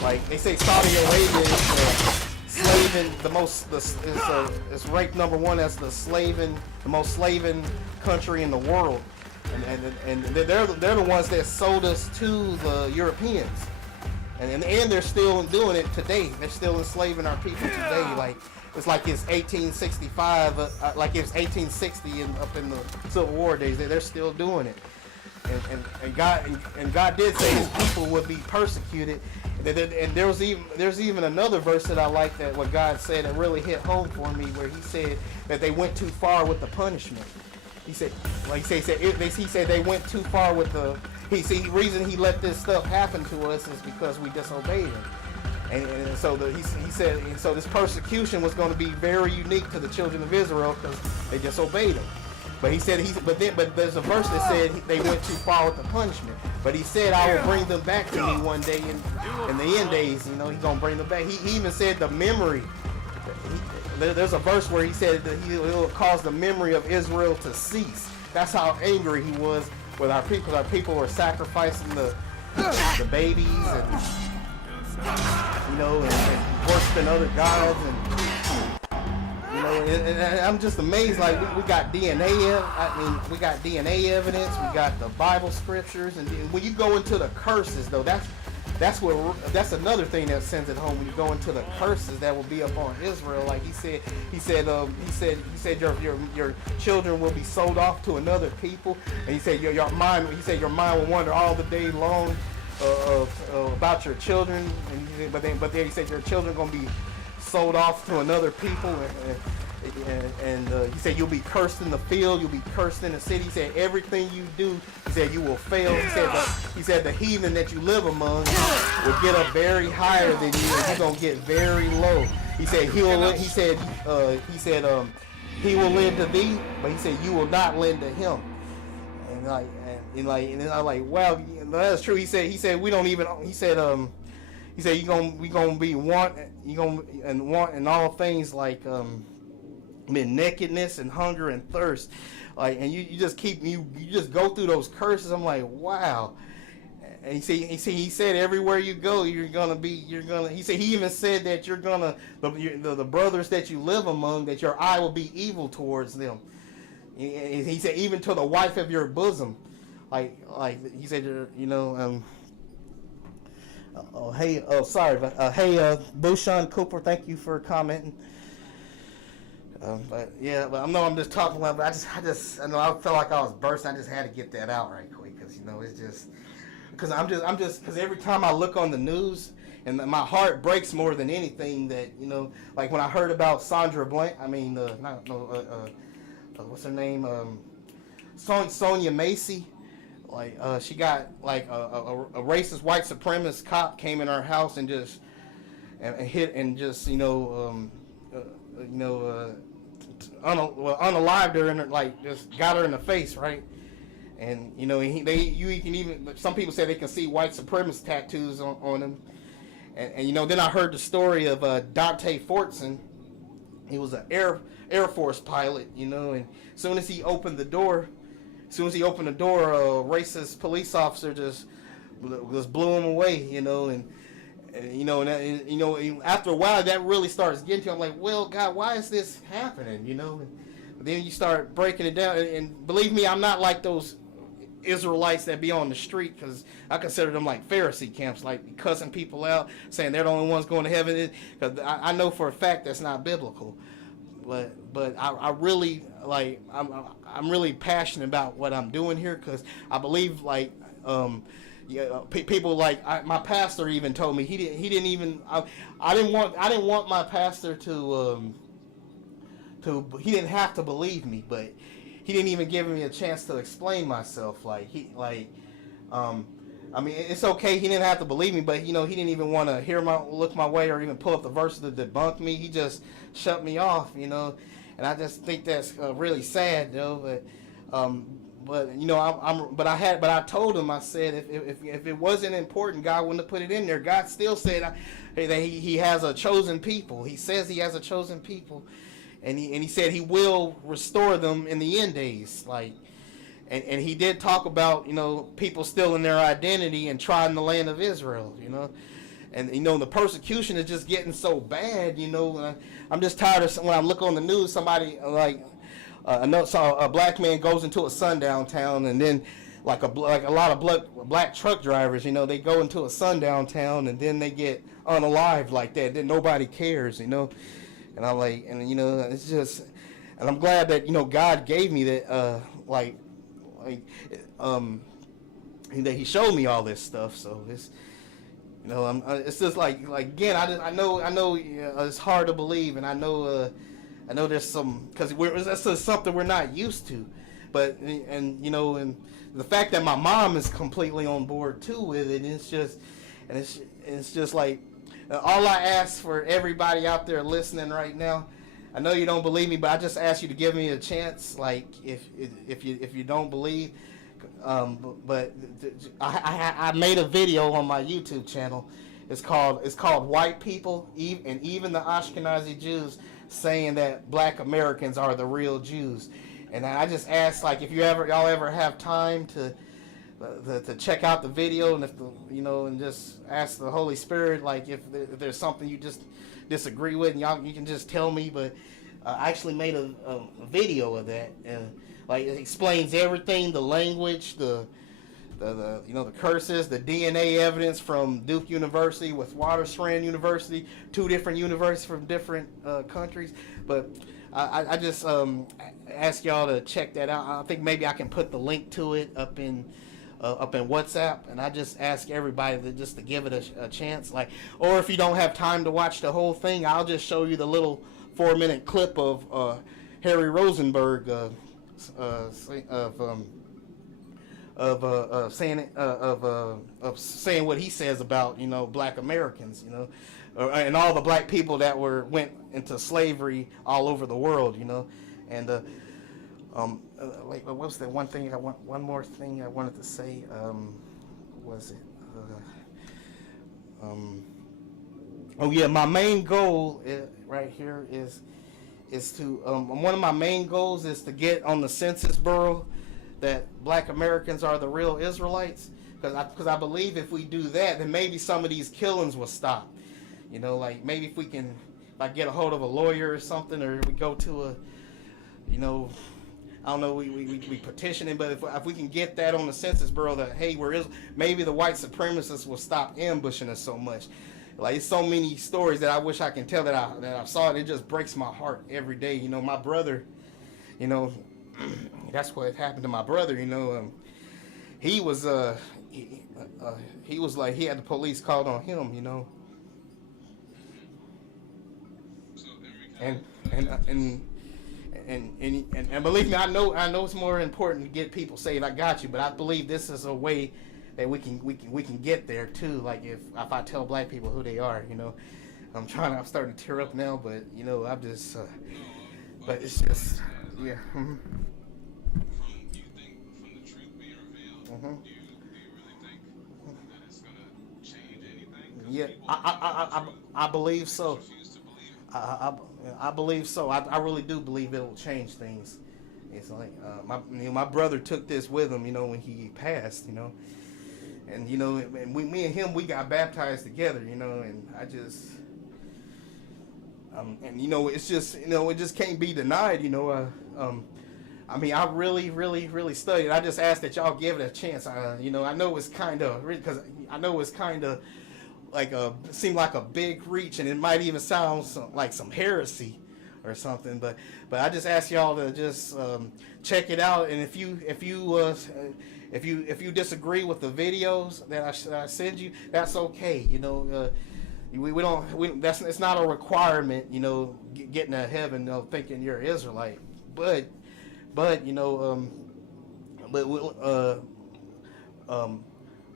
Like, they say Saudi Arabia is slaving it's ranked number one as the most slaving country in the world, and they're the ones that sold us to the Europeans, and they're still doing it today. They're still enslaving our people today. Like, it's like it's 1865, like it's 1860 up in the Civil War days. They're still doing it, and God did say His people would be persecuted. And there's even another verse that I like, that what God said that really hit home for me, where He said that they went too far with the punishment. He said they went too far with the. The reason He let this stuff happen to us is because we disobeyed Him. And so he said, and so this persecution was going to be very unique to the children of Israel because they disobeyed Him. But he said but there's a verse that said they went too far with the punishment. But He said, I will bring them back to me one day in the end days. He's gonna bring them back. He even said the memory. There's a verse where He said that He'll cause the memory of Israel to cease. That's how angry He was with our people. Our people were sacrificing the babies and worshiping other gods, and I'm just amazed. Like, we got DNA. We got DNA evidence. We got the Bible scriptures, and when you go into the curses, though, that's another thing that sends it home. When you go into the curses that will be upon Israel, like He said, your children will be sold off to another people, and He said your mind will wander all the day long about your children, but then He said your children are going to be sold off to another people, and He said you'll be cursed in the field, you'll be cursed in the city. He said everything you do, He said you will fail. He said the heathen that you live among will get up very higher than you, and you're gonna get very low. He said he will lend to thee, but He said you will not lend to him. And I'm like, wow, that's true. He said we don't even. He said we gonna be want in all things, like nakedness and hunger and thirst, like, and you just go through those curses. I'm like, wow. And he said everywhere you go, he said he even said that the brothers that you live among, that your eye will be evil towards them. He said even to the wife of your bosom, like He said, hey Bushan Cooper, thank you for commenting. But I'm just talking about, but I felt like I was bursting. I just had to get that out right quick, because it's just because because every time I look on the news, and my heart breaks more than anything, that like when I heard about Sandra Blank, what's her name, Sonia Macy. Like she got like a racist white supremacist cop came in her house and just hit and just unalived her, and like just got her in the face, right? And you can even, some people say they can see white supremacist tattoos on him. And then I heard the story of Dante Fortson. He was an Air Force pilot, and as soon as he opened the door, a racist police officer just blew him away, and you know, and you know, after a while, that really starts getting to you. I'm like, well, God, why is this happening? You know, and then you start breaking it down, and believe me, I'm not like those Israelites that be on the street, because I consider them like Pharisee camps, like cussing people out, saying they're the only ones going to heaven. Because I know for a fact that's not biblical. But I really like I'm really passionate about what I'm doing here, because I believe like yeah, people like my pastor even told me he didn't even I didn't want my pastor to he didn't have to believe me, but he didn't even give me a chance to explain myself. Like I mean, it's okay. He didn't have to believe me, but you know, he didn't even want to look my way, or even pull up the verses to debunk me. He just shut me off, you know. And I just think that's really sad, though. But you know, I told him, I said, if it wasn't important, God wouldn't have put it in there. God still said that he has a chosen people. He says he has a chosen people, and he said he will restore them in the end days, like. And he did talk about, you know, people stealing their identity and trying the land of Israel, you know. And, you know, the persecution is just getting so bad, you know. And I'm just tired of, when I look on the news, somebody, like, a black man goes into a sundown town, and then, like a lot of black truck drivers, you know, they go into a sundown town, and then they get unalived like that. Then nobody cares, you know. And I'm like, and, you know, it's just, and I'm glad that, you know, God gave me that, that he showed me all this stuff. So it's, you know, it's just like again, I know it's hard to believe, and I know there's some, because that's just something we're not used to, but and you know, and the fact that my mom is completely on board too with it, it's just like all I ask for everybody out there listening right now. I know you don't believe me, but I just ask you to give me a chance. Like, if you don't believe, but I made a video on my YouTube channel. It's called White People, and even the Ashkenazi Jews saying that Black Americans are the real Jews. And I just ask, like, if y'all ever have time to check out the video, and and just ask the Holy Spirit, like, if there's something you just disagree with, and you can just tell me. But I actually made a video of that, and like, it explains everything: the language, the curses, the DNA evidence from Duke University with Waterstrand University, two different universities from different countries. But I just ask y'all to check that out. I think maybe I can put the link to it up in WhatsApp, and I just ask everybody to give it a chance. Like, or if you don't have time to watch the whole thing, I'll just show you the little 4-minute clip of Harry Rosenberg saying what he says about, you know, Black Americans, you know, and all the black people that went into slavery all over the world, you know, and like, what was that one thing one more thing I wanted to say? Was it? Oh yeah, my main goal right here is to one of my main goals is to get on the Census Bureau that Black Americans are the real Israelites, because I believe if we do that, then maybe some of these killings will stop. You know, like, maybe if I get a hold of a lawyer or something, or we go to a, you know, I don't know, we petition it, but if we can get that on the Census Bureau, that, hey, maybe the white supremacists will stop ambushing us so much. Like, it's so many stories that I wish I can tell that I saw it. It just breaks my heart every day. You know, my brother, you know, that's what happened to my brother. You know, he was like, he had the police called on him. You know, and believe me, I know it's more important to get people saved. I got you, but I believe this is a way that we can get there too. Like, if I tell black people who they are, you know, I'm starting to tear up now, but you know, I'm just, but it's just, yeah. Mm-hmm. Do you think from the truth being revealed, Mm-hmm. do you really think that it's gonna change anything? Yeah, I believe so. Refuse to believe it. I believe so. I really do believe it will change things. It's like my brother took this with him, you know, when he passed, you know, and you know, and me and him, we got baptized together, you know, and I just, and you know, it's just, you know, it just can't be denied, you know. I mean, I really studied. I just ask that y'all give it a chance. You know, I know it's kind of, because I know it's kind of like seemed like a big reach, and it might even sound like some heresy or something. But I just ask y'all to just check it out. And if you disagree with the videos that I send you, that's okay. You know, it's not a requirement. You know, getting to heaven, you know, thinking you're an Israelite, but you know,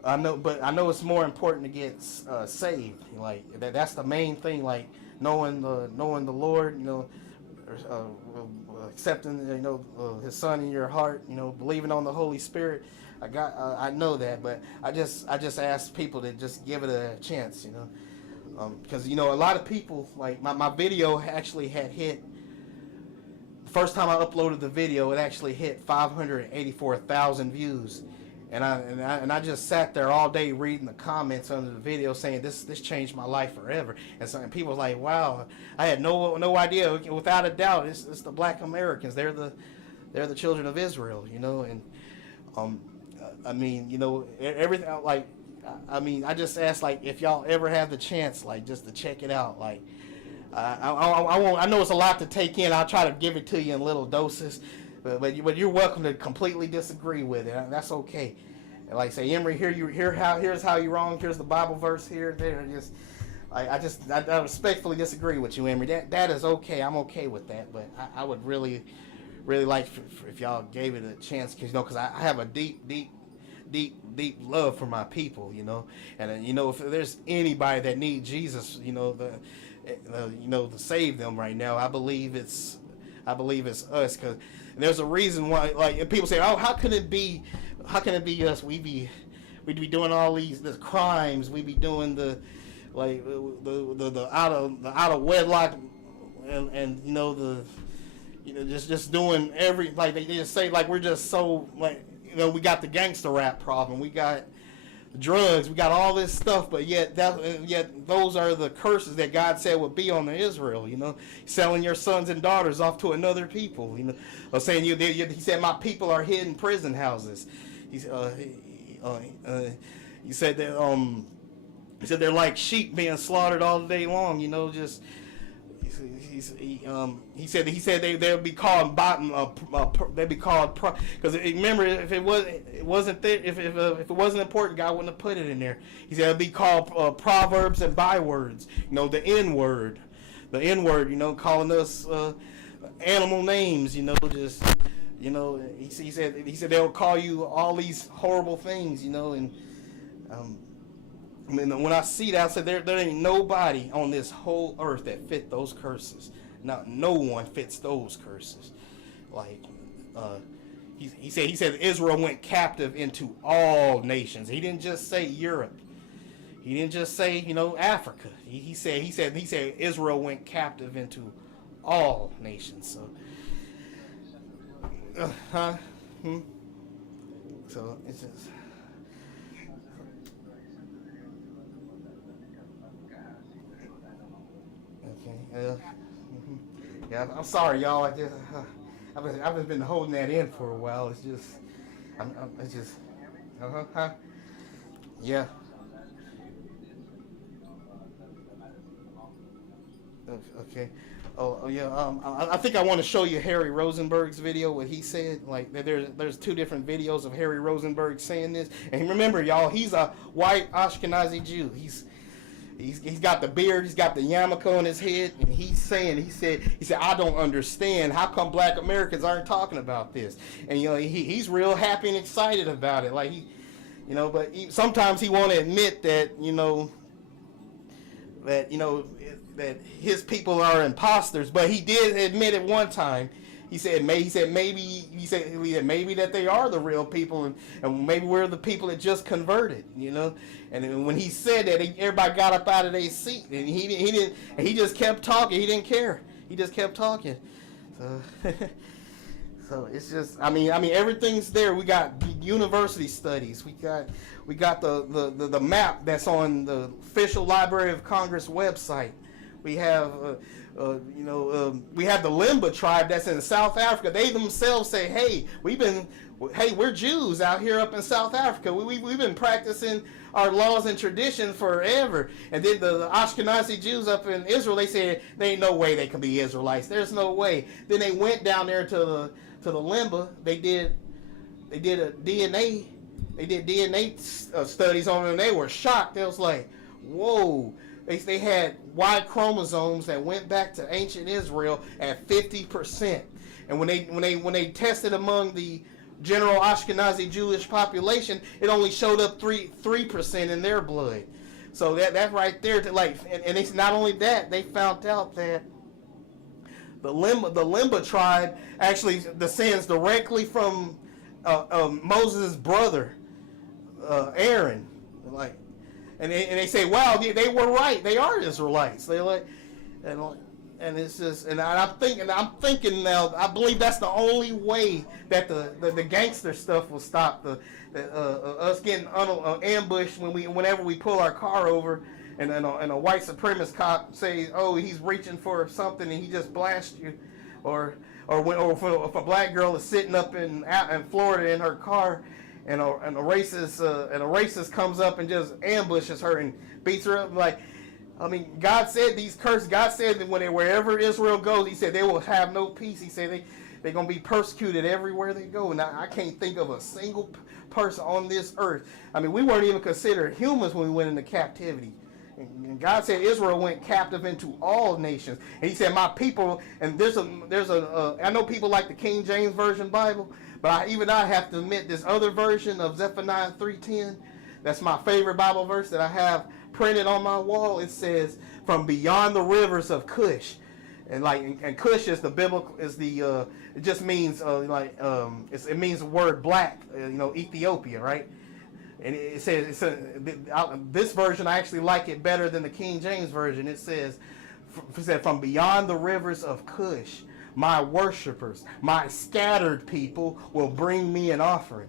I know it's more important to get saved. Like that's the main thing. Like knowing the Lord, you know, accepting, you know, His Son in your heart, you know, believing on the Holy Spirit. I know that, but I just ask people to just give it a chance, you know, because you know a lot of people, like my video actually had hit. First time I uploaded the video, it actually hit 584,000 views, and I just sat there all day reading the comments under the video saying this changed my life forever. And people were like, wow, I had no idea. Without a doubt, it's the Black Americans. They're the children of Israel, you know. And I mean, you know, everything. Like, I mean, I just asked, like, if y'all ever have the chance, like, just to check it out, like. I know it's a lot to take in. I'll try to give it to you in little doses, but you're welcome to completely disagree with it. That's okay. And like I say, Emery, here's how you're wrong. Here's the Bible verse here, there. I respectfully disagree with you, Emery. That is okay. I'm okay with that. But I would really like if y'all gave it a chance, because I have a deep love for my people, you know. And you know, if there's anybody that needs Jesus, you know, to save them right now, I believe it's us, because there's a reason why. Like, people say, oh, how can it be us? We'd be doing all these crimes. We'd be doing the out of wedlock, and you know, just doing every, like they just say, like we're just so, like, you know, we got the gangster rap problem, we got drugs, we got all this stuff, but yet those are the curses that God said would be on the Israel, you know, selling your sons and daughters off to another people, you know, or saying he said my people are hid in prison houses. He said that they're like sheep being slaughtered all day long, you know, just. He said they'll be called they'd be called, because remember, if it wasn't there, if it wasn't important, God wouldn't have put it in there. He said it'll be called proverbs and bywords, you know, the N word, you know, calling us animal names, you know, just, you know, he said they'll call you all these horrible things, you know. And I mean, when I see that, I said there ain't nobody on this whole earth that fit those curses. No one fits those curses. Like, he said Israel went captive into all nations. He didn't just say Europe. He didn't just say, you know, Africa. He said Israel went captive into all nations. So, So it's just. Yeah, I'm sorry, y'all. I've just been holding that in for a while. It's just, yeah. Okay. Oh yeah. I think I want to show you Harry Rosenberg's video. What he said. Like there's two different videos of Harry Rosenberg saying this. And remember, y'all, he's a white Ashkenazi Jew. He's got the beard, he's got the yarmulke on his head, and he said, I don't understand. How come Black Americans aren't talking about this? And you know, he's real happy and excited about it. Like but sometimes he won't admit that, you know, that his people are imposters. But he did admit it one time. He said maybe that they are the real people, and maybe we're the people that just converted, you know. And when he said that, everybody got up out of their seat, and he just kept talking. He didn't care. He just kept talking. So it's just, I mean, everything's there. We got university studies. We got the map that's on the official Library of Congress website. We have, we have the Limba tribe that's in South Africa. They themselves say, hey, we're Jews out here up in South Africa. We've been practicing our laws and traditions forever. And then the Ashkenazi Jews up in Israel, they said, there ain't no way they can be Israelites. There's no way. Then they went down there to the Limba. They did a DNA. They did DNA studies on them. And they were shocked. They was like, whoa. They had Y chromosomes that went back to ancient Israel at 50%. And when they tested among the general Ashkenazi Jewish population, it only showed up 3% in their blood. So that right there, and it's not only that, they found out that the Limba tribe actually descends directly from Moses' brother, Aaron. And they say, wow, they were right. They are Israelites. And it's just, and I'm thinking now. I believe that's the only way that the gangster stuff will stop. Us getting ambushed whenever we pull our car over, and a white supremacist cop says, oh, he's reaching for something and he just blasts you, or if a black girl is sitting up in Florida in her car, and a racist comes up and just ambushes her and beats her up. Like, I mean, God said that wherever Israel goes, he said they will have no peace. He said they're going to be persecuted everywhere they go. And I can't think of a single person on this earth. I mean, we weren't even considered humans when we went into captivity. And God said Israel went captive into all nations. And he said, my people, and I know people like the King James Version Bible, but I have to admit, this other version of Zephaniah 3:10, that's my favorite Bible verse that I have printed on my wall. It says, from beyond the rivers of Cush. And Cush is the biblical, it just means it means the word black, Ethiopia, right? And it says, this version, I actually like it better than the King James Version. It says, from beyond the rivers of Cush, my worshipers, my scattered people will bring me an offering.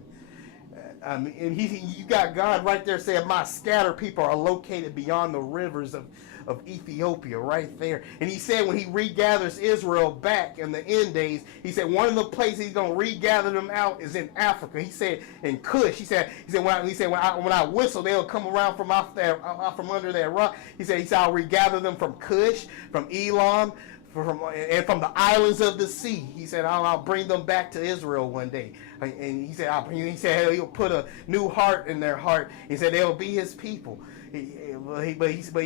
I mean, you got God right there saying, my scattered people are located beyond the rivers of Ethiopia, right there. And he said when he regathers Israel back in the end days, he said one of the places he's going to regather them out is in Africa. He said in Cush. He said when I whistle, they'll come around from from under that rock. He said I'll regather them from Cush, from Elam, and from the islands of the sea. He said I'll bring them back to Israel one day. And he said he'll put a new heart in their heart. He said they'll be his people. He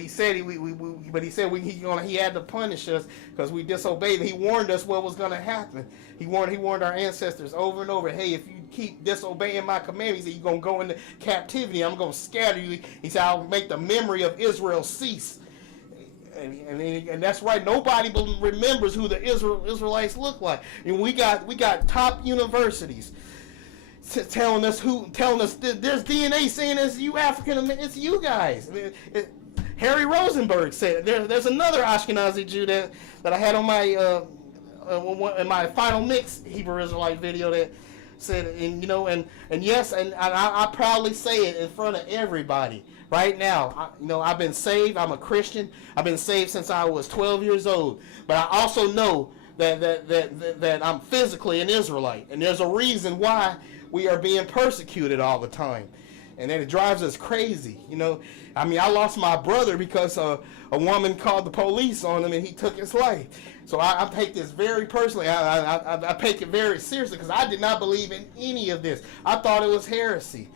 said he had to punish us because we disobeyed. He warned us what was going to happen. He warned our ancestors over and over. Hey, if you keep disobeying my commandments, you're going to go into captivity. I'm going to scatter you. He said I'll make the memory of Israel cease. And that's right. Nobody remembers who the Israelites look like. And we got top universities telling us there's DNA saying it's you African, it's you guys. Harry Rosenberg said there's another Ashkenazi Jew that I had on my in my final mix Hebrew Israelite video that said, and yes, and I proudly say it in front of everybody. Right now, I've been saved. I'm a Christian. I've been saved since I was 12 years old. But I also know that I'm physically an Israelite, and there's a reason why we are being persecuted all the time, and then it drives us crazy. I lost my brother because a woman called the police on him, and he took his life. So I take this very personally. I take it very seriously because I did not believe in any of this. I thought it was heresy.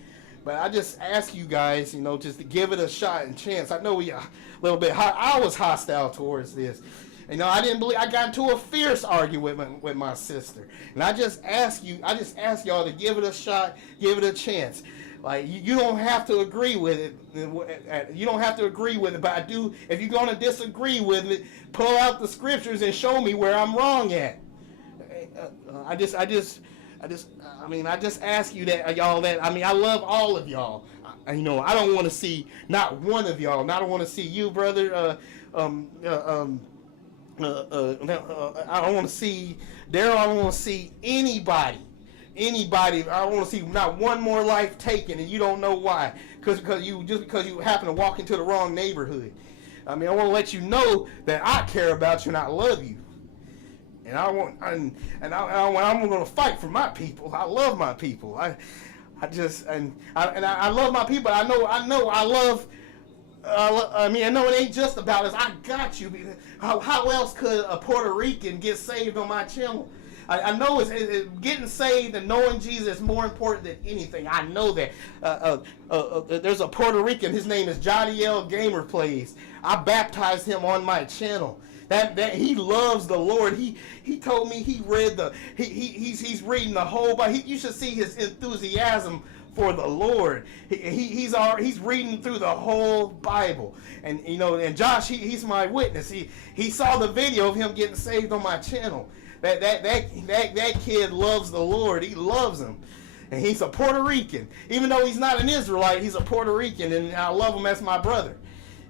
But I just ask you guys, just to give it a shot and chance. I know we a little bit hot. I was hostile towards this. I didn't believe. I got into a fierce argument with my sister. And I just ask y'all to give it a shot, give it a chance. Like, you don't have to agree with it. You don't have to agree with it. But I do. If you're going to disagree with it, pull out the scriptures and show me where I'm wrong at. I just ask you that, y'all. I love all of y'all. I don't want to see not one of y'all. I don't want to see you, brother. I I don't want to see Daryl. I don't want to see anybody. I don't want to see not one more life taken, and you don't know why, because you happen to walk into the wrong neighborhood. I mean, I want to let you know that I care about you and I love you, and I'm going to fight for my people. I love my people. I love my people. I know it ain't just about us. I got you. How else could a Puerto Rican get saved on my channel? I know it's getting saved and knowing Jesus is more important than anything. I know that. There's a Puerto Rican. His name is Jadiel Gamer Plays. I baptized him on my channel. That he loves the Lord. He told me he read he's reading the whole Bible. You should see his enthusiasm for the Lord. He's reading through the whole Bible. And and Josh, he's my witness. He saw the video of him getting saved on my channel. That kid loves the Lord. He loves him. And he's a Puerto Rican. Even though he's not an Israelite, he's a Puerto Rican, and I love him as my brother.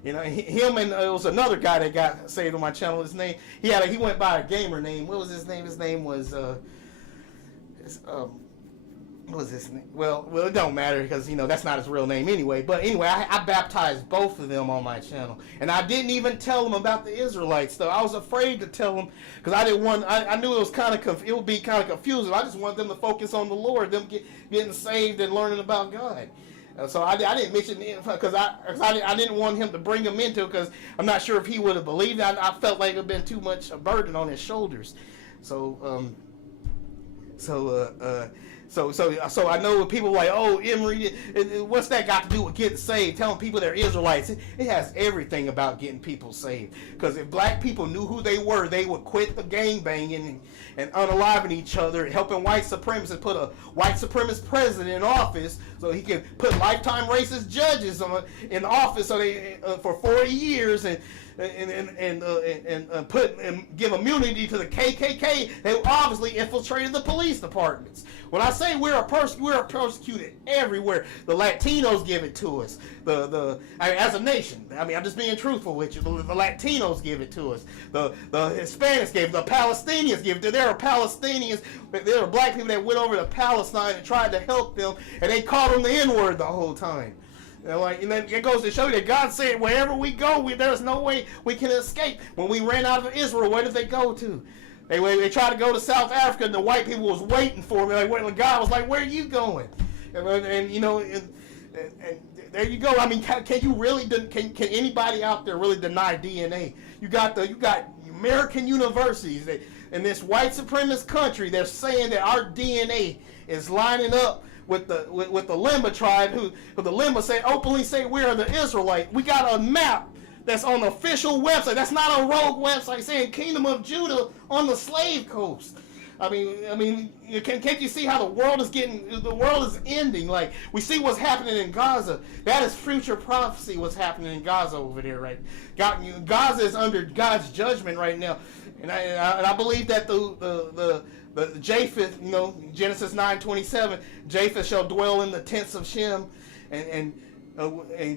Him and it was another guy that got saved on my channel. His name, he went by a gamer name. What was his name? His name was what was his name? Well, it don't matter because that's not his real name anyway. But anyway, I baptized both of them on my channel, and I didn't even tell them about the Israelites though. I was afraid to tell them because I didn't want. I knew it would be kind of confusing. I just wanted them to focus on the Lord, them getting saved and learning about God. So I didn't mention it because I didn't want him to bring him into it because I'm not sure if he would have believed it. I felt like it would have been too much a burden on his shoulders. So I know when people are like, oh, Emory, what's that got to do with getting saved? Telling people they're Israelites. It has everything about getting people saved. Because if black people knew who they were, they would quit the gang banging and unaliving each other, and helping white supremacists put a white supremacist president in office so he can put lifetime racist judges in office so they for 40 years and give immunity to the KKK. They obviously infiltrated the police departments. When I say we're persecuted everywhere, the Latinos give it to us. As a nation, I'm just being truthful with you. The Latinos give it to us. The Hispanics gave it. The Palestinians give it. There are Palestinians. There are black people that went over to Palestine and tried to help them, and they called them the N-word the whole time. And then it goes to show you that God said, wherever we go, there's no way we can escape. When we ran out of Israel, where did they go to? They tried to go to South Africa, and the white people was waiting for them. God was like, where are you going? And there you go. Can you really? Can anybody out there really deny DNA? You got American universities in this white supremacist country. They're saying that our DNA is lining up with the Limba tribe, who the Limba openly say we are the Israelite. We got a map that's on the official website. That's not a rogue website saying Kingdom of Judah on the slave coast. Can't you see how the world is ending? Like, we see what's happening in Gaza. That is future prophecy. What's happening in Gaza over there, right? Gaza is under God's judgment right now, and I believe that the Japheth, Genesis 9:27, Japheth shall dwell in the tents of Shem, and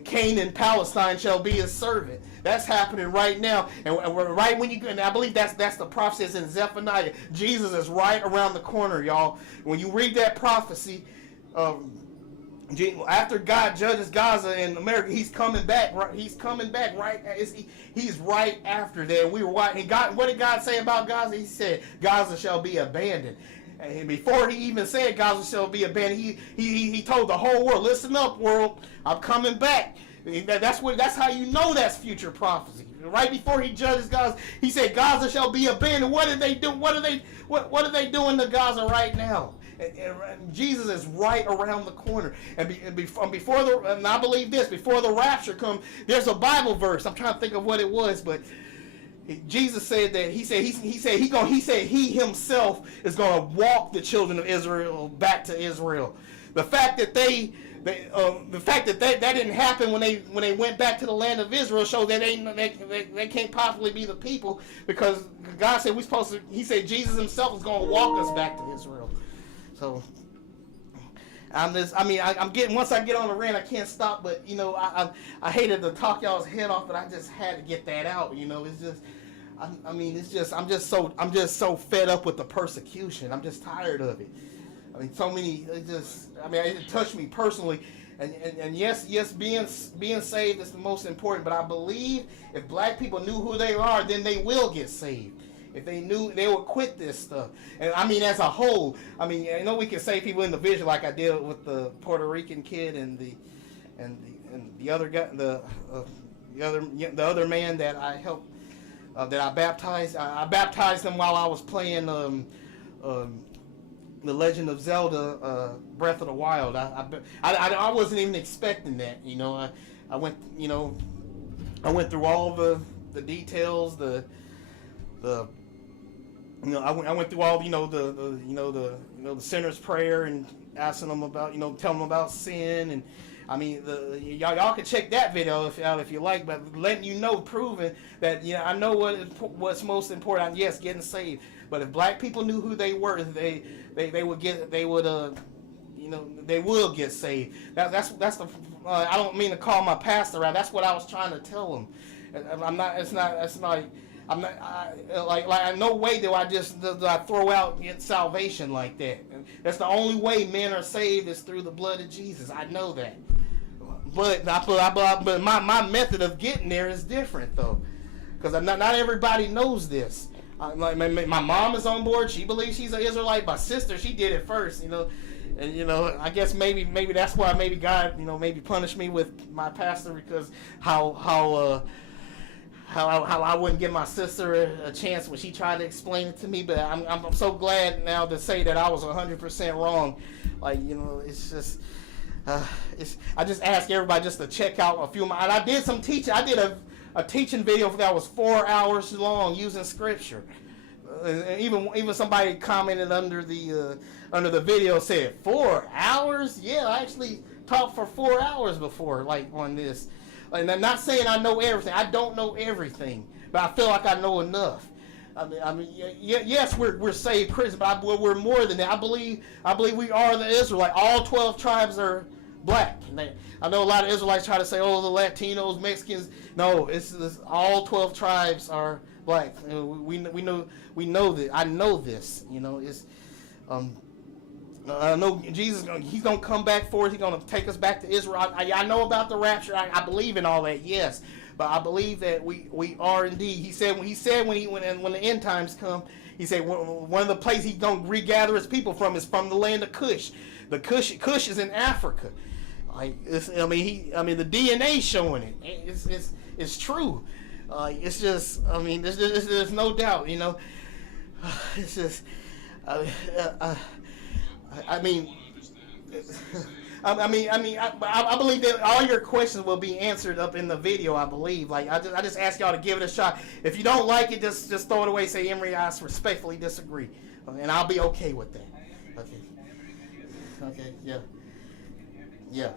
Canaan, Palestine shall be his servant. That's happening right now, and right when and I believe that's the prophecy is in Zephaniah. Jesus is right around the corner, y'all. When you read that prophecy, after God judges Gaza and America, he's coming back. Right, he's coming back. Right, he's right after that. We were watching. What did God say about Gaza? He said Gaza shall be abandoned. And before he even said Gaza shall be abandoned, he told the whole world, "Listen up, world, I'm coming back." That's how you know that's future prophecy. Right before he judges Gaza, he said Gaza shall be abandoned. What did they do? What are they doing to Gaza right now? And Jesus is right around the corner. And I believe this, before the rapture comes, there's a Bible verse. I'm trying to think of what it was, but Jesus said that he himself is going to walk the children of Israel back to Israel. The fact that that didn't happen when they went back to the land of Israel shows that they can't possibly be the people, because God said he said Jesus himself is going to walk us back to Israel. So once I get on the rant, I can't stop. But I hated to talk y'all's head off, but I just had to get that out. It's just I mean, it's just I'm just so fed up with the persecution. I'm just tired of it. I mean, so many. It touched me personally. And yes, being saved is the most important. But I believe if black people knew who they are, then they will get saved. If they knew, they would quit this stuff. And I mean, as a whole, I mean, I know we can save people individually, like I did with the Puerto Rican kid and the other guy, the other man that I helped, that I baptized. I baptized him while I was playing The Legend of Zelda, Breath of the Wild. I wasn't even expecting that. You know, I went through all the details, I went through all the sinner's prayer and asking them about telling them about sin. And I mean, y'all can check that video if you like, but letting proving that I know what's most important. Yes, getting saved. But if black people knew who they were, they will get saved. That's the. I don't mean to call my pastor out. That's what I was trying to tell him. I'm not. It's not. It's not. I'm not. No way do I throw out salvation like that. That's the only way men are saved is through the blood of Jesus. I know that. But my method of getting there is different though, because not everybody knows this. My mom is on board. She believes she's an Israelite. My sister, she did it first, and I guess maybe that's why maybe God, maybe punished me with my pastor, because how I wouldn't give my sister a chance when she tried to explain it to me. But I'm so glad now to say that I was 100% wrong. It's just. I just ask everybody just to check out a few. I did some teaching. I did a teaching video that was 4 hours long using scripture. Even somebody commented under the video said 4 hours. Yeah, I actually taught for 4 hours before, on this. And I'm not saying I know everything. I don't know everything, but I feel like I know enough. Yes, we're saved Christians, but we're more than that. I believe we are the Israelites. All 12 tribes are black. I know a lot of Israelites try to say, "Oh, the Latinos, Mexicans." No, it's all 12 tribes are black. We know that. I know this. I know Jesus. He's gonna come back for us. He's gonna take us back to Israel. I know about the rapture. I believe in all that. Yes. But I believe that we are indeed. He said when the end times come, he said one of the places he's gonna regather his people from is from the land of Cush. The Cush is in Africa. The DNA showing it. It's true. It's just there's no doubt. It's just I believe that all your questions will be answered up in the video. I believe. I just ask y'all to give it a shot. If you don't like it, just throw it away. Say, Emery, I respectfully disagree, and I'll be okay with that. Okay. Okay. Yeah. Yeah.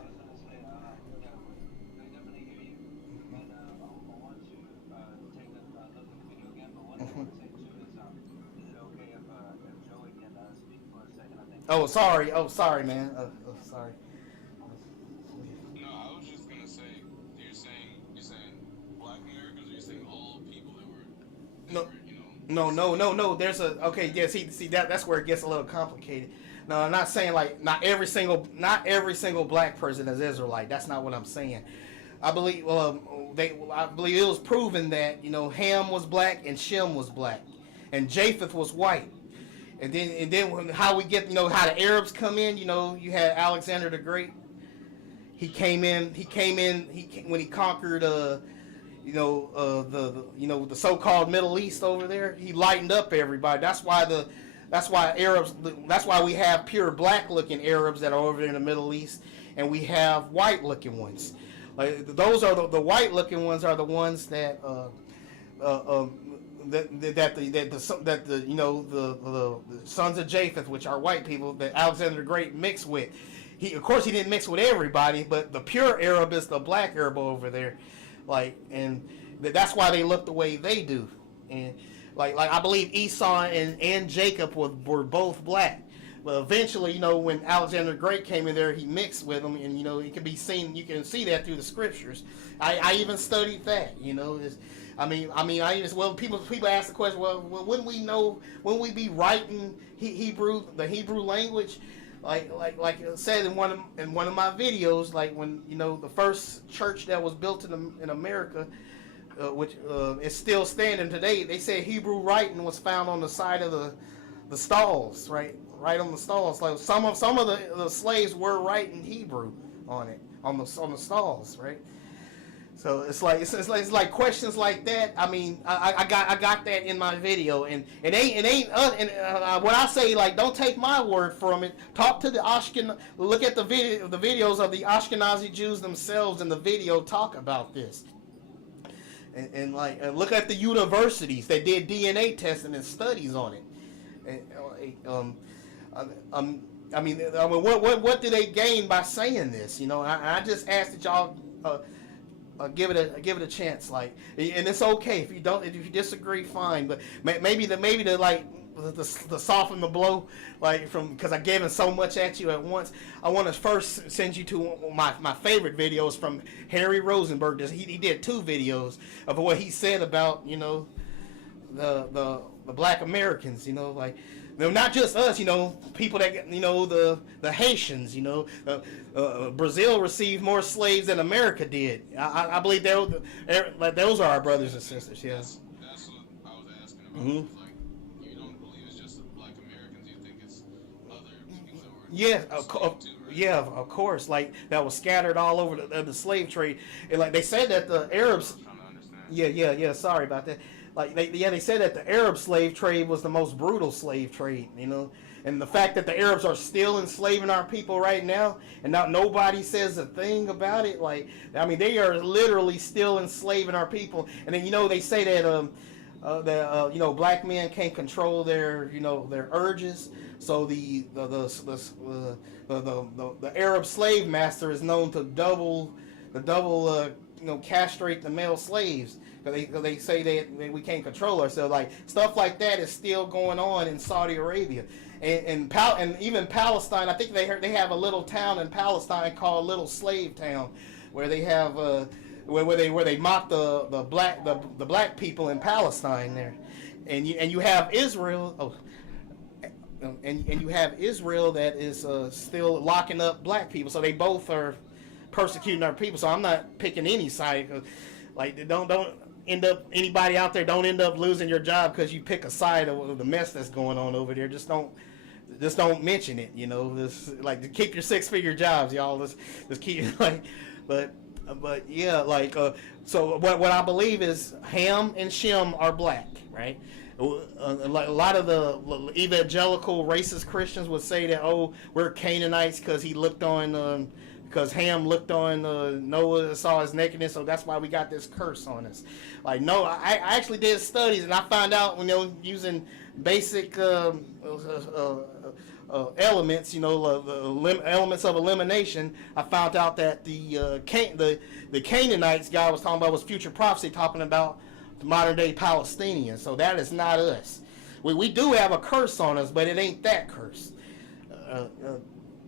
Oh, sorry, man. Sorry. No, I was just gonna say, you're saying Black Americans, or you're saying all people that were No. There's okay. Yeah. See that's where it gets a little complicated. No, I'm not saying not every single black person is Israelite. That's not what I'm saying. I believe I believe it was proven that Ham was black and Shem was black, and Japheth was white. And then how we get how the Arabs come in. You had Alexander the Great. He came in when he conquered the so-called Middle East over there. He lightened up everybody. That's why we have pure black-looking Arabs that are over there in the Middle East, and we have white-looking ones. Those are the white-looking ones are the ones that the sons of Japheth, which are white people, that Alexander the Great mixed with. Of course, he didn't mix with everybody, but the pure Arab is the black Arab over there, and that's why they look the way they do. And I believe Esau and Jacob were both black. But eventually, when Alexander the Great came in there, he mixed with them, and it can be seen. You can see that through the scriptures. I even studied that. I just people ask the question. Well, wouldn't we know? Wouldn't we be writing the Hebrew language? Like it said in one of my videos, like when the first church that was built in America, which is still standing today. They said Hebrew writing was found on the side of the stalls, right on the stalls. Like some of the slaves were writing Hebrew on it on the stalls, right? So it's like questions like that. I mean, I got that in my video, and it ain't what I say, like, don't take my word from it. Talk to the look at the videos of the Ashkenazi Jews themselves in the video talk about this, and look at the universities that did DNA testing and studies on it. And, what do they gain by saying this? I just ask that y'all. Give it a chance, like, and it's okay if you disagree, fine, but maybe to soften the blow, like, because I gave it so much at you at once. I want to first send you to my favorite videos from Harry Rosenberg. He did 2 videos of what he said about the Black Americans, like. Not just us, people that the Haitians, Brazil received more slaves than America did. I believe those are our brothers and sisters. Yeah. That's what I was asking about. Mm-hmm. Like, you don't believe it's just the Black Americans. You think it's other people that were Yeah, too, right? yeah, of course. Like, that was scattered all over the slave trade, and like they said that the Arabs. I'm trying to understand. Yeah. Sorry about that. Like they said that the Arab slave trade was the most brutal slave trade, and the fact that the Arabs are still enslaving our people right now, and not nobody says a thing about it. Like, I mean, they are literally still enslaving our people, and then they say that black men can't control their their urges, so the Arab slave master is known to double castrate the male slaves. Because they say that we can't control ourselves. Like, stuff like that is still going on in Saudi Arabia, and even Palestine. I think they have a little town in Palestine called Little Slave Town, where they have where they mock the black people in Palestine there, and you have Israel. And you have Israel that is still locking up black people. So they both are persecuting our people. So I'm not picking any side. Like, don't end up, anybody out there, don't end up losing your job because you pick a side of the mess that's going on over there. Just don't mention it. Just like, keep your 6-figure jobs, y'all. Just keep but yeah, like, so what I believe is Ham and Shem are black, right? A lot of the evangelical racist Christians would say that, we're Canaanites because he looked on. Because Ham looked on Noah and saw his nakedness, so that's why we got this curse on us. Like, no, I actually did studies, and I found out using basic elements, elements of elimination. I found out that the Canaanites God was talking about was future prophecy, talking about the modern day Palestinians. So that is not us. We do have a curse on us, but it ain't that curse.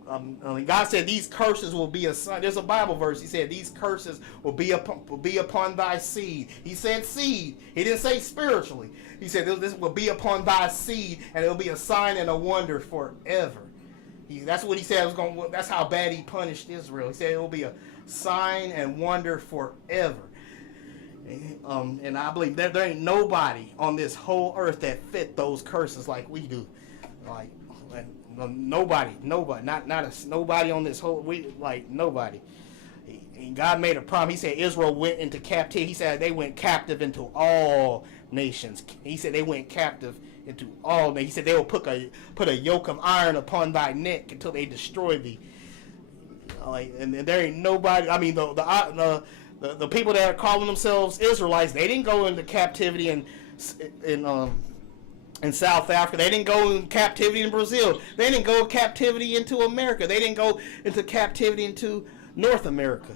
God said these curses will be a son. There's a Bible verse. He said these curses will be upon thy seed. He said seed. He didn't say spiritually. He said this will be upon thy seed, and it'll be a sign and a wonder forever. That's what he said. That's how bad he punished Israel. He said it will be a sign and wonder forever. And I believe there ain't nobody on this whole earth that fit those curses like we do. Like. Nobody, nobody on this whole, nobody. And God made a promise. He said Israel went into captivity. He said they went captive into all nations. He said they went captive into all nations. He said they will put a yoke of iron upon thy neck until they destroy thee. And there ain't nobody. I mean, the people that are calling themselves Israelites, they didn't go into captivity in South Africa. They didn't go in captivity in Brazil. They didn't go captivity into America. They didn't go into captivity into North America.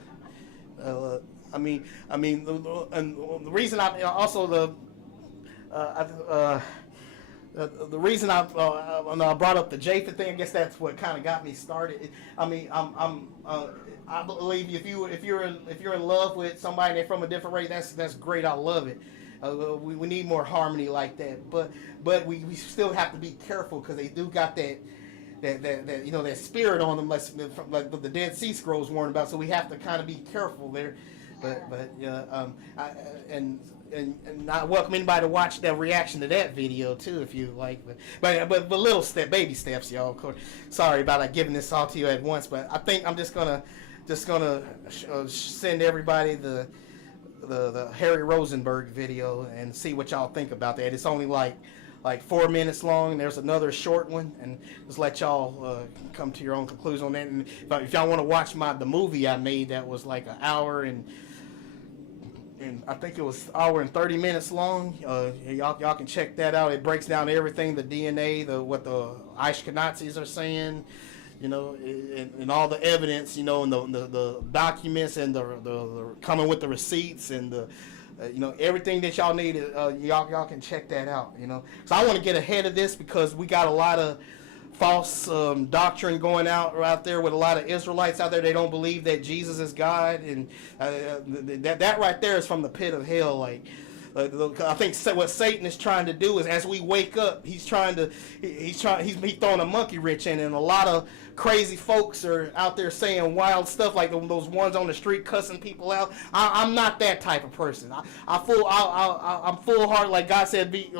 And the reason the reason I brought up the Japheth thing, I guess that's what kind of got me started. I believe if you're in love with somebody that's from a different race, that's great. I love it. We need more harmony like that. But we still have to be careful because they do got that you know, that spirit on them, like the Dead Sea Scrolls warned about. So we have to kind of be careful there. But and I welcome anybody to watch that reaction to that video too, if you like. But little baby steps, y'all. Of course, sorry about like giving this all to you at once, but I think I'm just gonna send everybody the Harry Rosenberg video and see what y'all think about that. It's only like 4 minutes long. There's another short one, and just let y'all come to your own conclusion on that. And if y'all want to watch the movie I made, that was like an hour and I think it was hour and 30 minutes long. Y'all can check that out. It breaks down everything, the DNA, what the Ashkenazis are saying, you know, and all the evidence, you know, and the documents and the coming with the receipts and the you know, everything that y'all need. Y'all can check that out, you know. So I want to get ahead of this because we got a lot of false doctrine going out there with a lot of Israelites out there. They don't believe that Jesus is God, and that right there is from the pit of hell. Like, I think what Satan is trying to do is, as we wake up, he's throwing a monkey wrench in, and a lot of crazy folks are out there saying wild stuff like those ones on the street cussing people out. I'm not that type of person. I'm full heart, like God said. He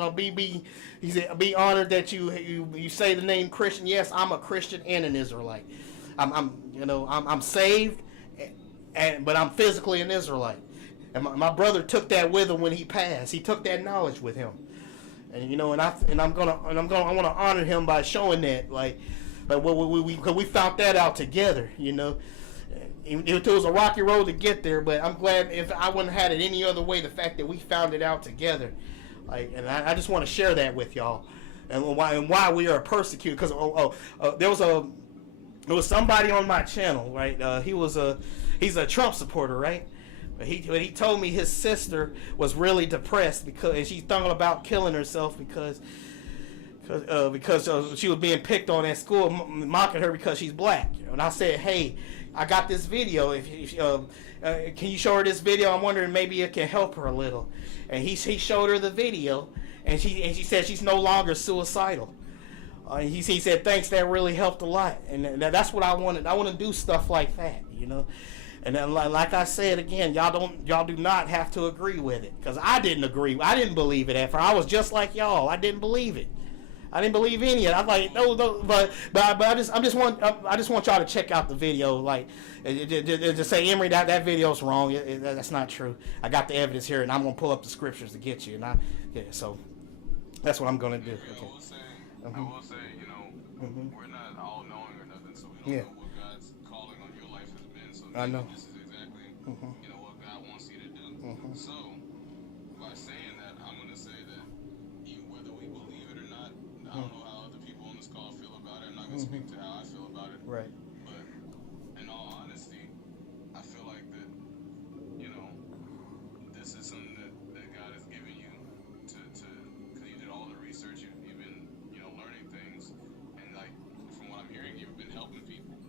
said, be honored that you say the name Christian. Yes, I'm a Christian and an Israelite. I'm saved, but I'm physically an Israelite. And my brother took that with him when he passed. He took that knowledge with him, and you know, I want to honor him by showing that, like we found that out together. You know, it was a rocky road to get there, but I'm glad. If I wouldn't have had it any other way, the fact that we found it out together, like, and I just want to share that with y'all, and why we are persecuted. Because there was somebody on my channel, right? He's a Trump supporter, right? He told me his sister was really depressed and she thought about killing herself because she was being picked on at school, mocking her because she's black. And I said, hey, I got this video. Can you show her this video? I'm wondering maybe it can help her a little. And he showed her the video, and she said she's no longer suicidal. He said, thanks, that really helped a lot. And that's what I wanted. I want to do stuff like that, you know. And then, like I said again, y'all do not have to agree with it, because I didn't agree. I didn't believe it at first. I was just like y'all. I didn't believe it. I didn't believe any of it. I'm like, no, but I just want y'all to check out the video. Like, to say, Emery, that video's wrong. That's not true. I got the evidence here, and I'm gonna pull up the scriptures to get you. So that's what I'm gonna do. Okay. I will say, you know, we're not all knowing or nothing, so we don't know what God's calling on your life has been. So I know this is exactly, you know, what God wants you to do. So by saying that, I'm gonna say that whether we believe it or not, I don't know how other people on this call feel about it. I'm not gonna speak to how I feel about it. Right. But in all honesty, I feel like that, you know, this is something that God has given you to because you did all the research, you've been, you know, learning things, and like from what I'm hearing, you've been helping people,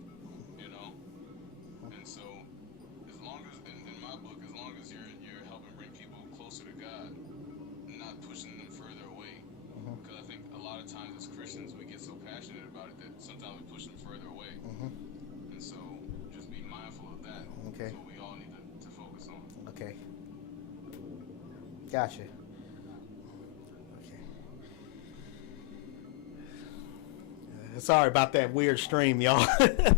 you know. And so, as long as in my book, as long as you're helping bring people closer to God, not pushing them further away, because I think a lot of times as Christians we get so passionate about it that sometimes we push them further away. And so, just be mindful of that. Okay. That's what we all need to focus on. Okay. Gotcha. Sorry about that weird stream, y'all. I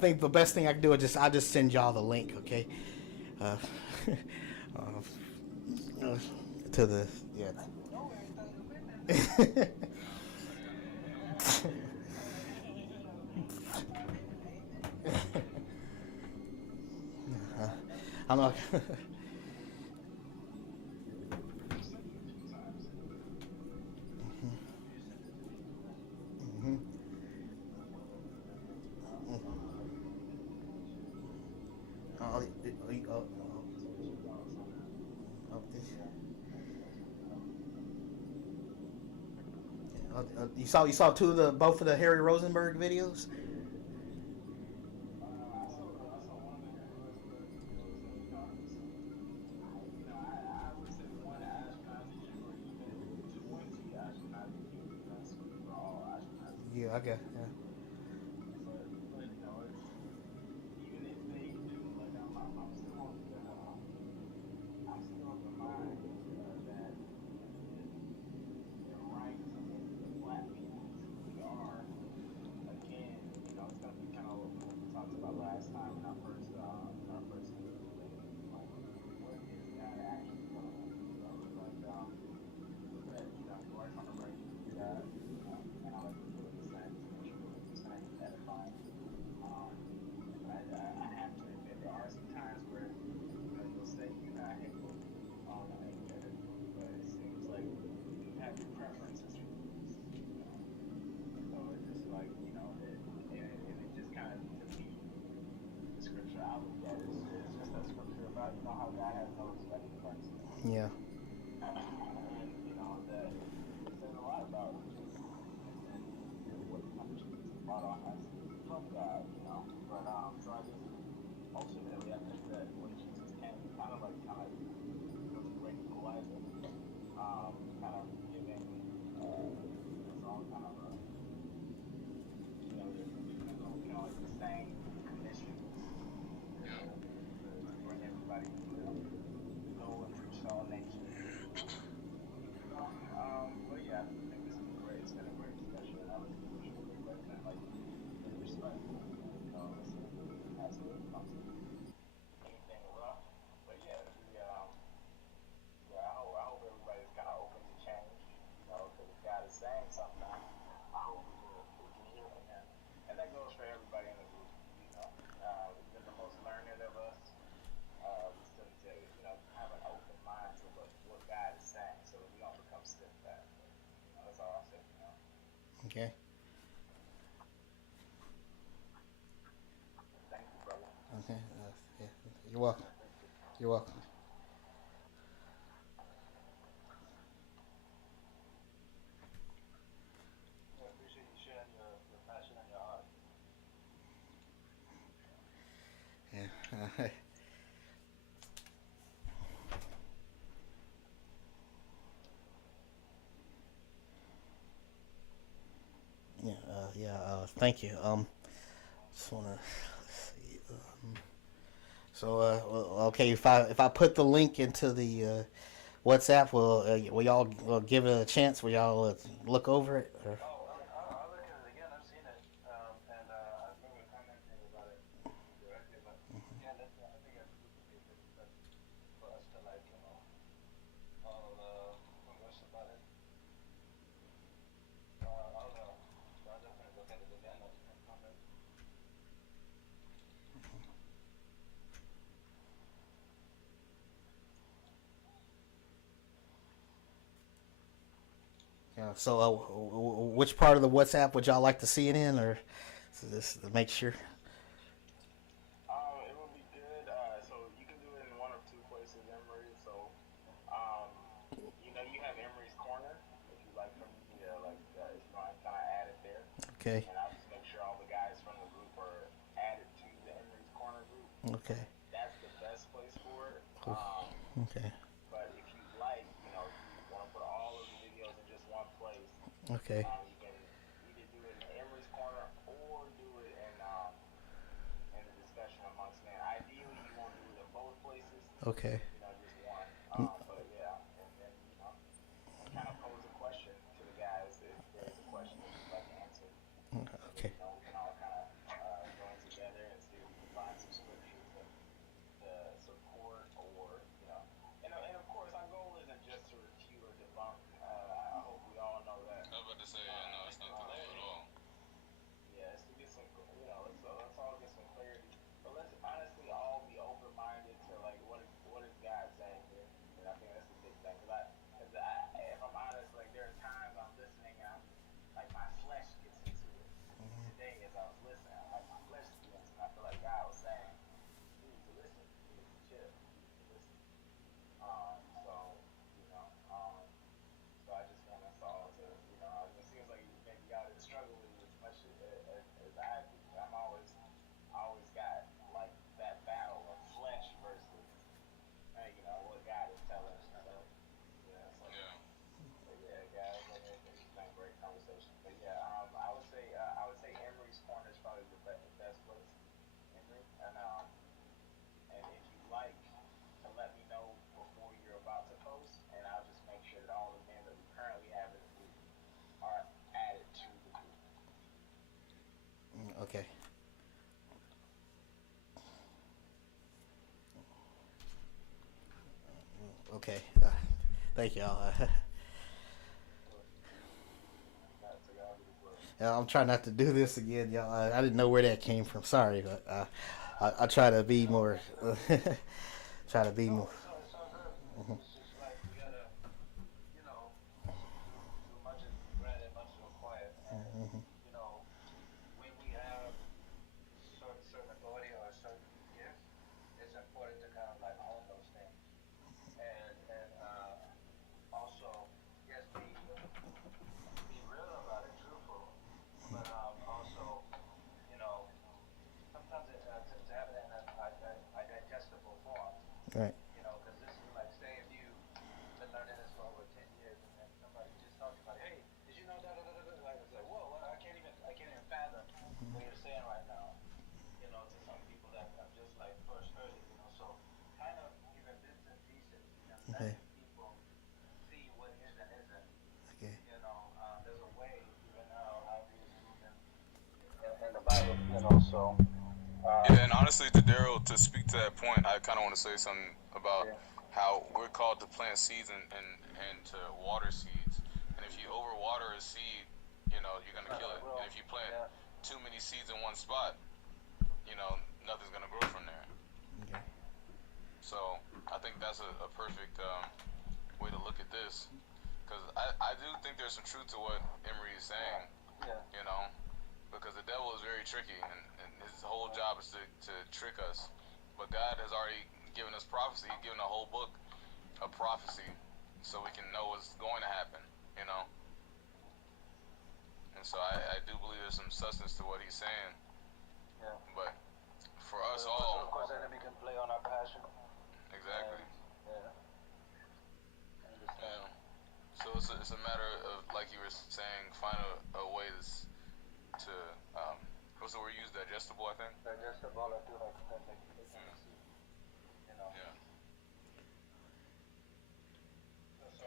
think the best thing I can do is I'll just send y'all the link, okay? To the I'm not. You saw both of the Harry Rosenberg videos. Yeah, I guess. Yeah. Yeah. Yeah. Okay. Okay. Yeah. You're welcome. You're welcome. Yeah. Yeah. Yeah. Thank you. Just wanna see. Okay. If I put the link into the WhatsApp, will y'all give it a chance? Will y'all look over it? Or? Yeah. So, which part of the WhatsApp would y'all like to see it in, or just to make sure? Okay. Okay. Cool. Okay. Okay. Okay. Okay. I was about to say, yeah, no, it's not the goal at all. Okay. Thank y'all. I'm trying not to do this again, y'all. I didn't know where that came from. Sorry, but I try to be more. Try to be more. Mhm. Mhm. Right. Okay. Okay. Yeah, and honestly, to Daryl, to speak to that point, I kind of want to say something about how we're called to plant seeds and to water seeds. And if you overwater a seed, you know, you're gonna kill it. And if you plant too many seeds in one spot, you know, nothing's gonna grow from there. Okay. So I think that's a perfect way to look at this, because I do think there's some truth to what Emery is saying. You know, because the devil is very tricky, and his whole job is to trick us. But God has already given us prophecy. He's given a whole book of prophecy, so we can know what's going to happen. You know, and so I do believe there's some substance to what he's saying. But for us all, exactly. Yeah. So it's a matter of, like you were saying, find a way to what's the word used? Digestible, I think. Yeah. I think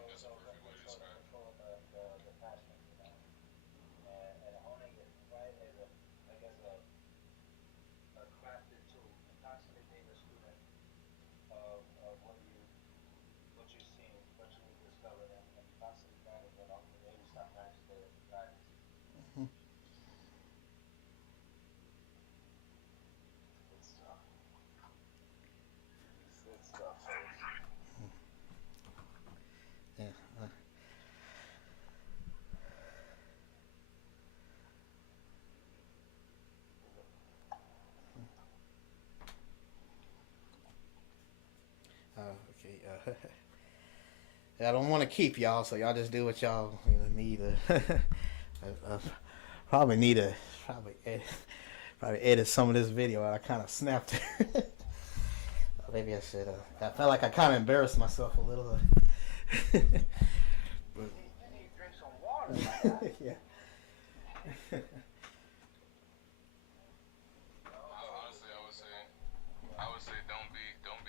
that's a perfect way to describe it. Yeah. Okay. I don't want to keep y'all, so y'all just do what y'all need. Probably need to probably edit some of this video. I kind of snapped it. Maybe I should. I felt like I kind of embarrassed myself a little. But, yeah. Honestly, I would say don't be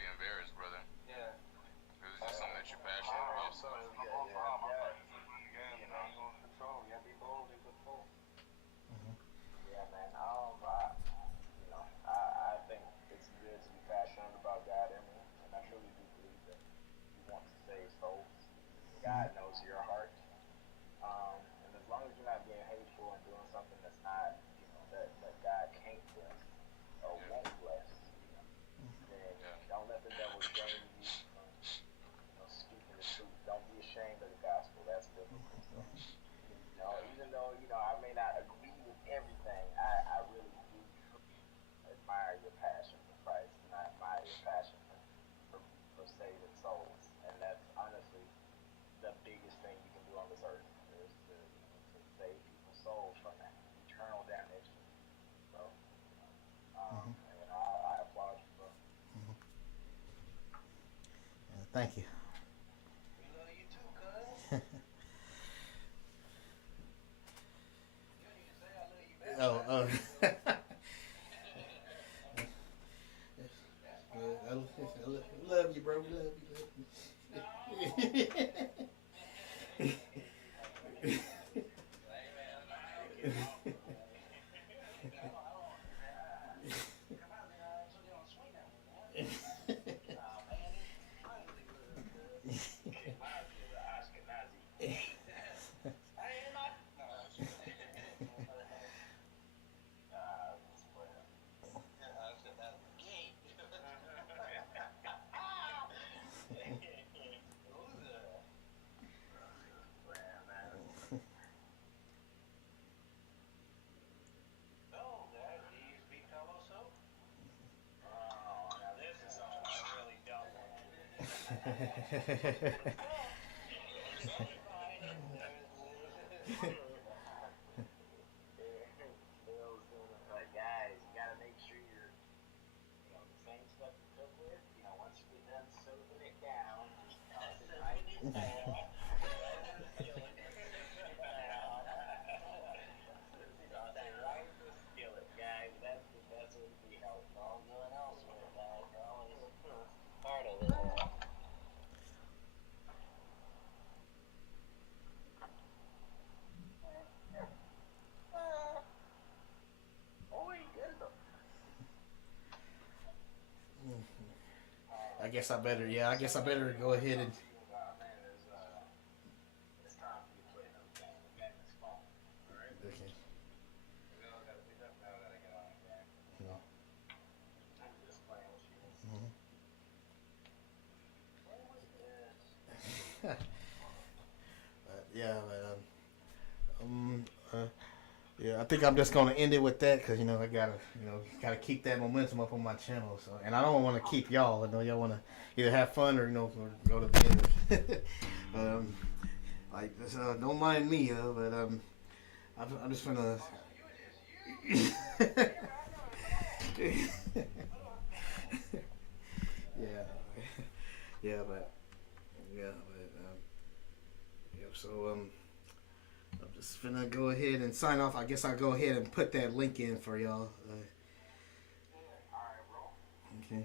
embarrassed, brother. Because it's just something that you're passionate about. Yeah. Yeah. Yeah. Thank you. Oh, I love you, bro. We love you. Guys, you gotta make sure you're, the same stuff you cook with, once you get done serving it down, just toss it right in the pan. Toss it right in the skillet, guys. That's the best way to be healthy. All going elsewhere, guys. You're always part of it. I guess I better. Yeah, I guess I better go ahead and. Okay. No. Yeah, but yeah, I think I'm just gonna end it with that because I gotta keep that momentum up on my channel. So, and I don't want to keep y'all. I know y'all want to either have fun or or go to bed. Like this, don't mind me, but I'm just gonna. Yeah, so I'm just gonna go ahead and sign off. I guess I'll go ahead and put that link in for y'all. Okay.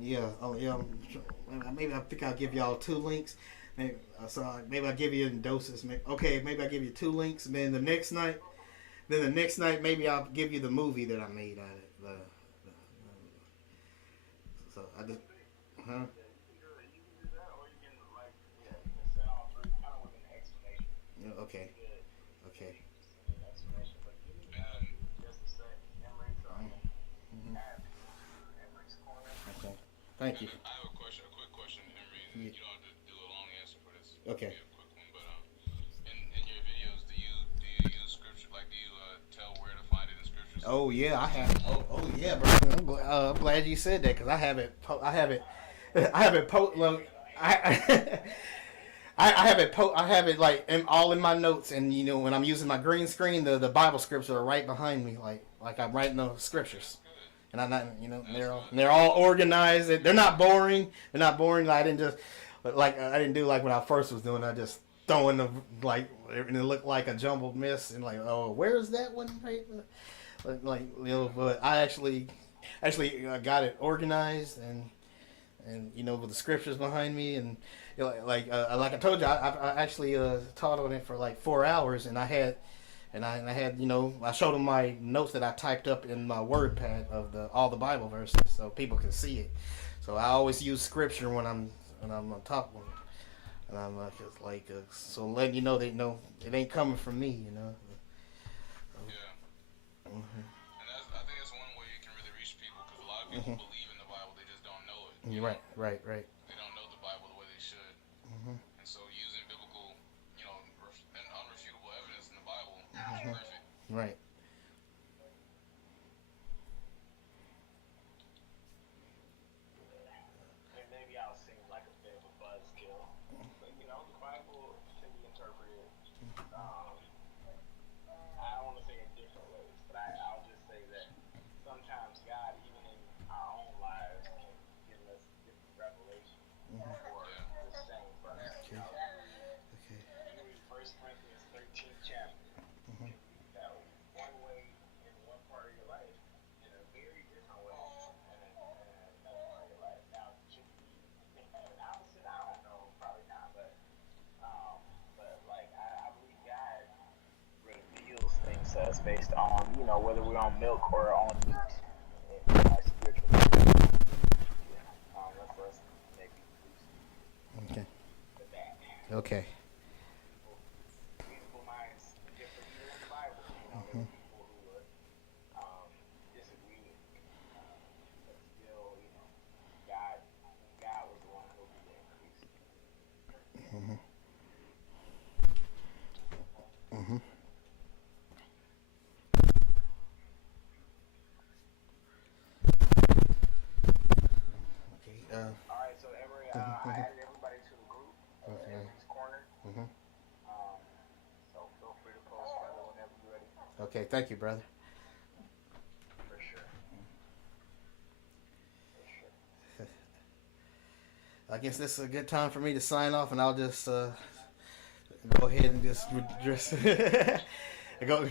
Yeah. Oh, yeah. Maybe I think I'll give y'all 2 links. Maybe, maybe I'll give you in doses. Okay. Maybe I'll give you 2 links. And then the next night, maybe I'll give you the movie that I made out of it. So I just, huh? Okay. Okay. Okay. Thank you. I have a quick question, Henry. Yeah. You don't have to do a long answer for this. Okay. It'll be a quick one, but in your videos, do you use scripture? Like, do you tell where to find it in scriptures? Oh yeah, I have. Oh yeah, bro. I'm glad you said that because I have it. I have it. I have it like all in my notes, and when I'm using my green screen, the Bible scripts are right behind me, like I'm writing the scriptures, and I'm not, they're all organized. They're not boring. They're not boring. I didn't do like when I first was doing. I just throwing the and it looked like a jumbled mess, and like, oh, where's that one? Right? But I actually got it organized and with the scriptures behind me, and like I told you, I actually taught on it for like 4 hours, and I had I showed them my notes that I typed up in my WordPad of all the Bible verses so people can see it. So I always use scripture when I'm talking, and I'm so letting you know they know it ain't coming from me, Yeah. Mm-hmm. And I think that's one way you can really reach people, because a lot of people believe in the Bible, they just don't know it. Right. They don't know the Bible the way they should. And so using biblical, and unrefutable evidence in the Bible is perfect. Right. Maybe I'll seem like a bit of a buzzkill, but the Bible can be interpreted. I don't want to say in different ways, but I'll just say that sometimes God, even in our own lives, can give us different revelation for the same verse. Okay. You read 1 Corinthians 13th chapter, you read that one way in one part of your life, in a very different way in another part of your life. Now, should we think that an opposite? I don't know, probably not, but I believe God reveals things to us based on, whether we're on milk or on meat in our spiritual life. Let's maybe Okay. with that. Okay. Reasonable minds differ even in the Bible. There are people who would disagree with me. But still, God was the one who did the increase. Okay, thank you, brother. For sure. I guess this is a good time for me to sign off, and I'll just go ahead and just go.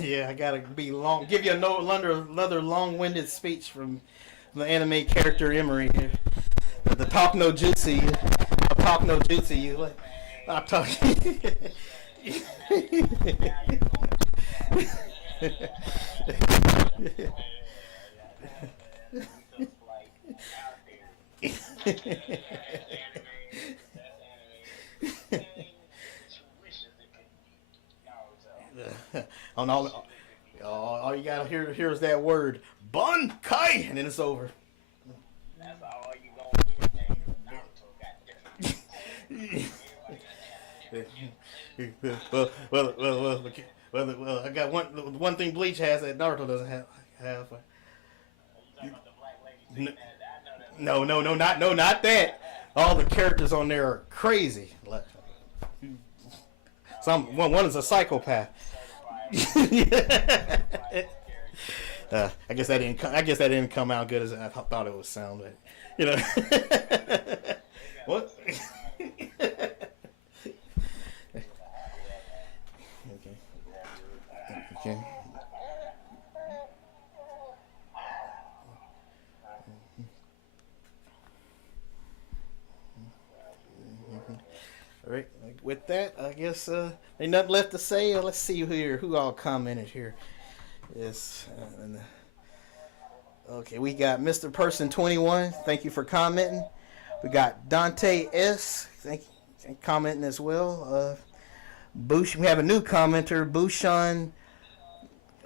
Yeah, I gotta be long. Give you another long-winded speech from the anime character Emery here. The talk no jutsu. I talk no jutsu. You. I talk. On all you gotta hear is that word "bun kai," and then it's over. That's all you gonna get, man. Naruto got well. I got one thing Bleach has that Naruto doesn't have. You talking about the black lady saying that? I know that. Not that. All the characters on there are crazy. One is a psychopath. I guess that didn't come out good as I thought it would sound. But, you know, what? Okay. All right. With that, I guess ain't nothing left to say. Let's see who all commented here. Yes. Okay, we got Mr. Person 21. Thank you for commenting. We got Dante S. Thank you commenting as well. Bush. We have a new commenter, Bushan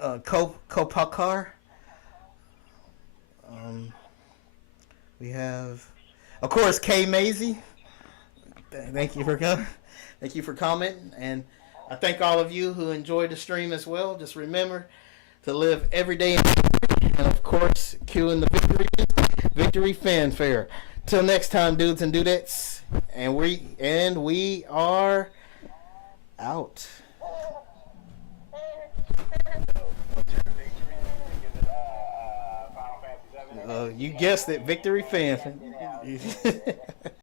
Kopakar. We have, of course, K Maisie. Thank you for coming. Thank you for commenting, and I thank all of you who enjoyed the stream as well. Just remember to live every day in victory, and of course, cueing the victory fanfare. Till next time, dudes and dudettes, and we are out. You guessed it, victory fanfare.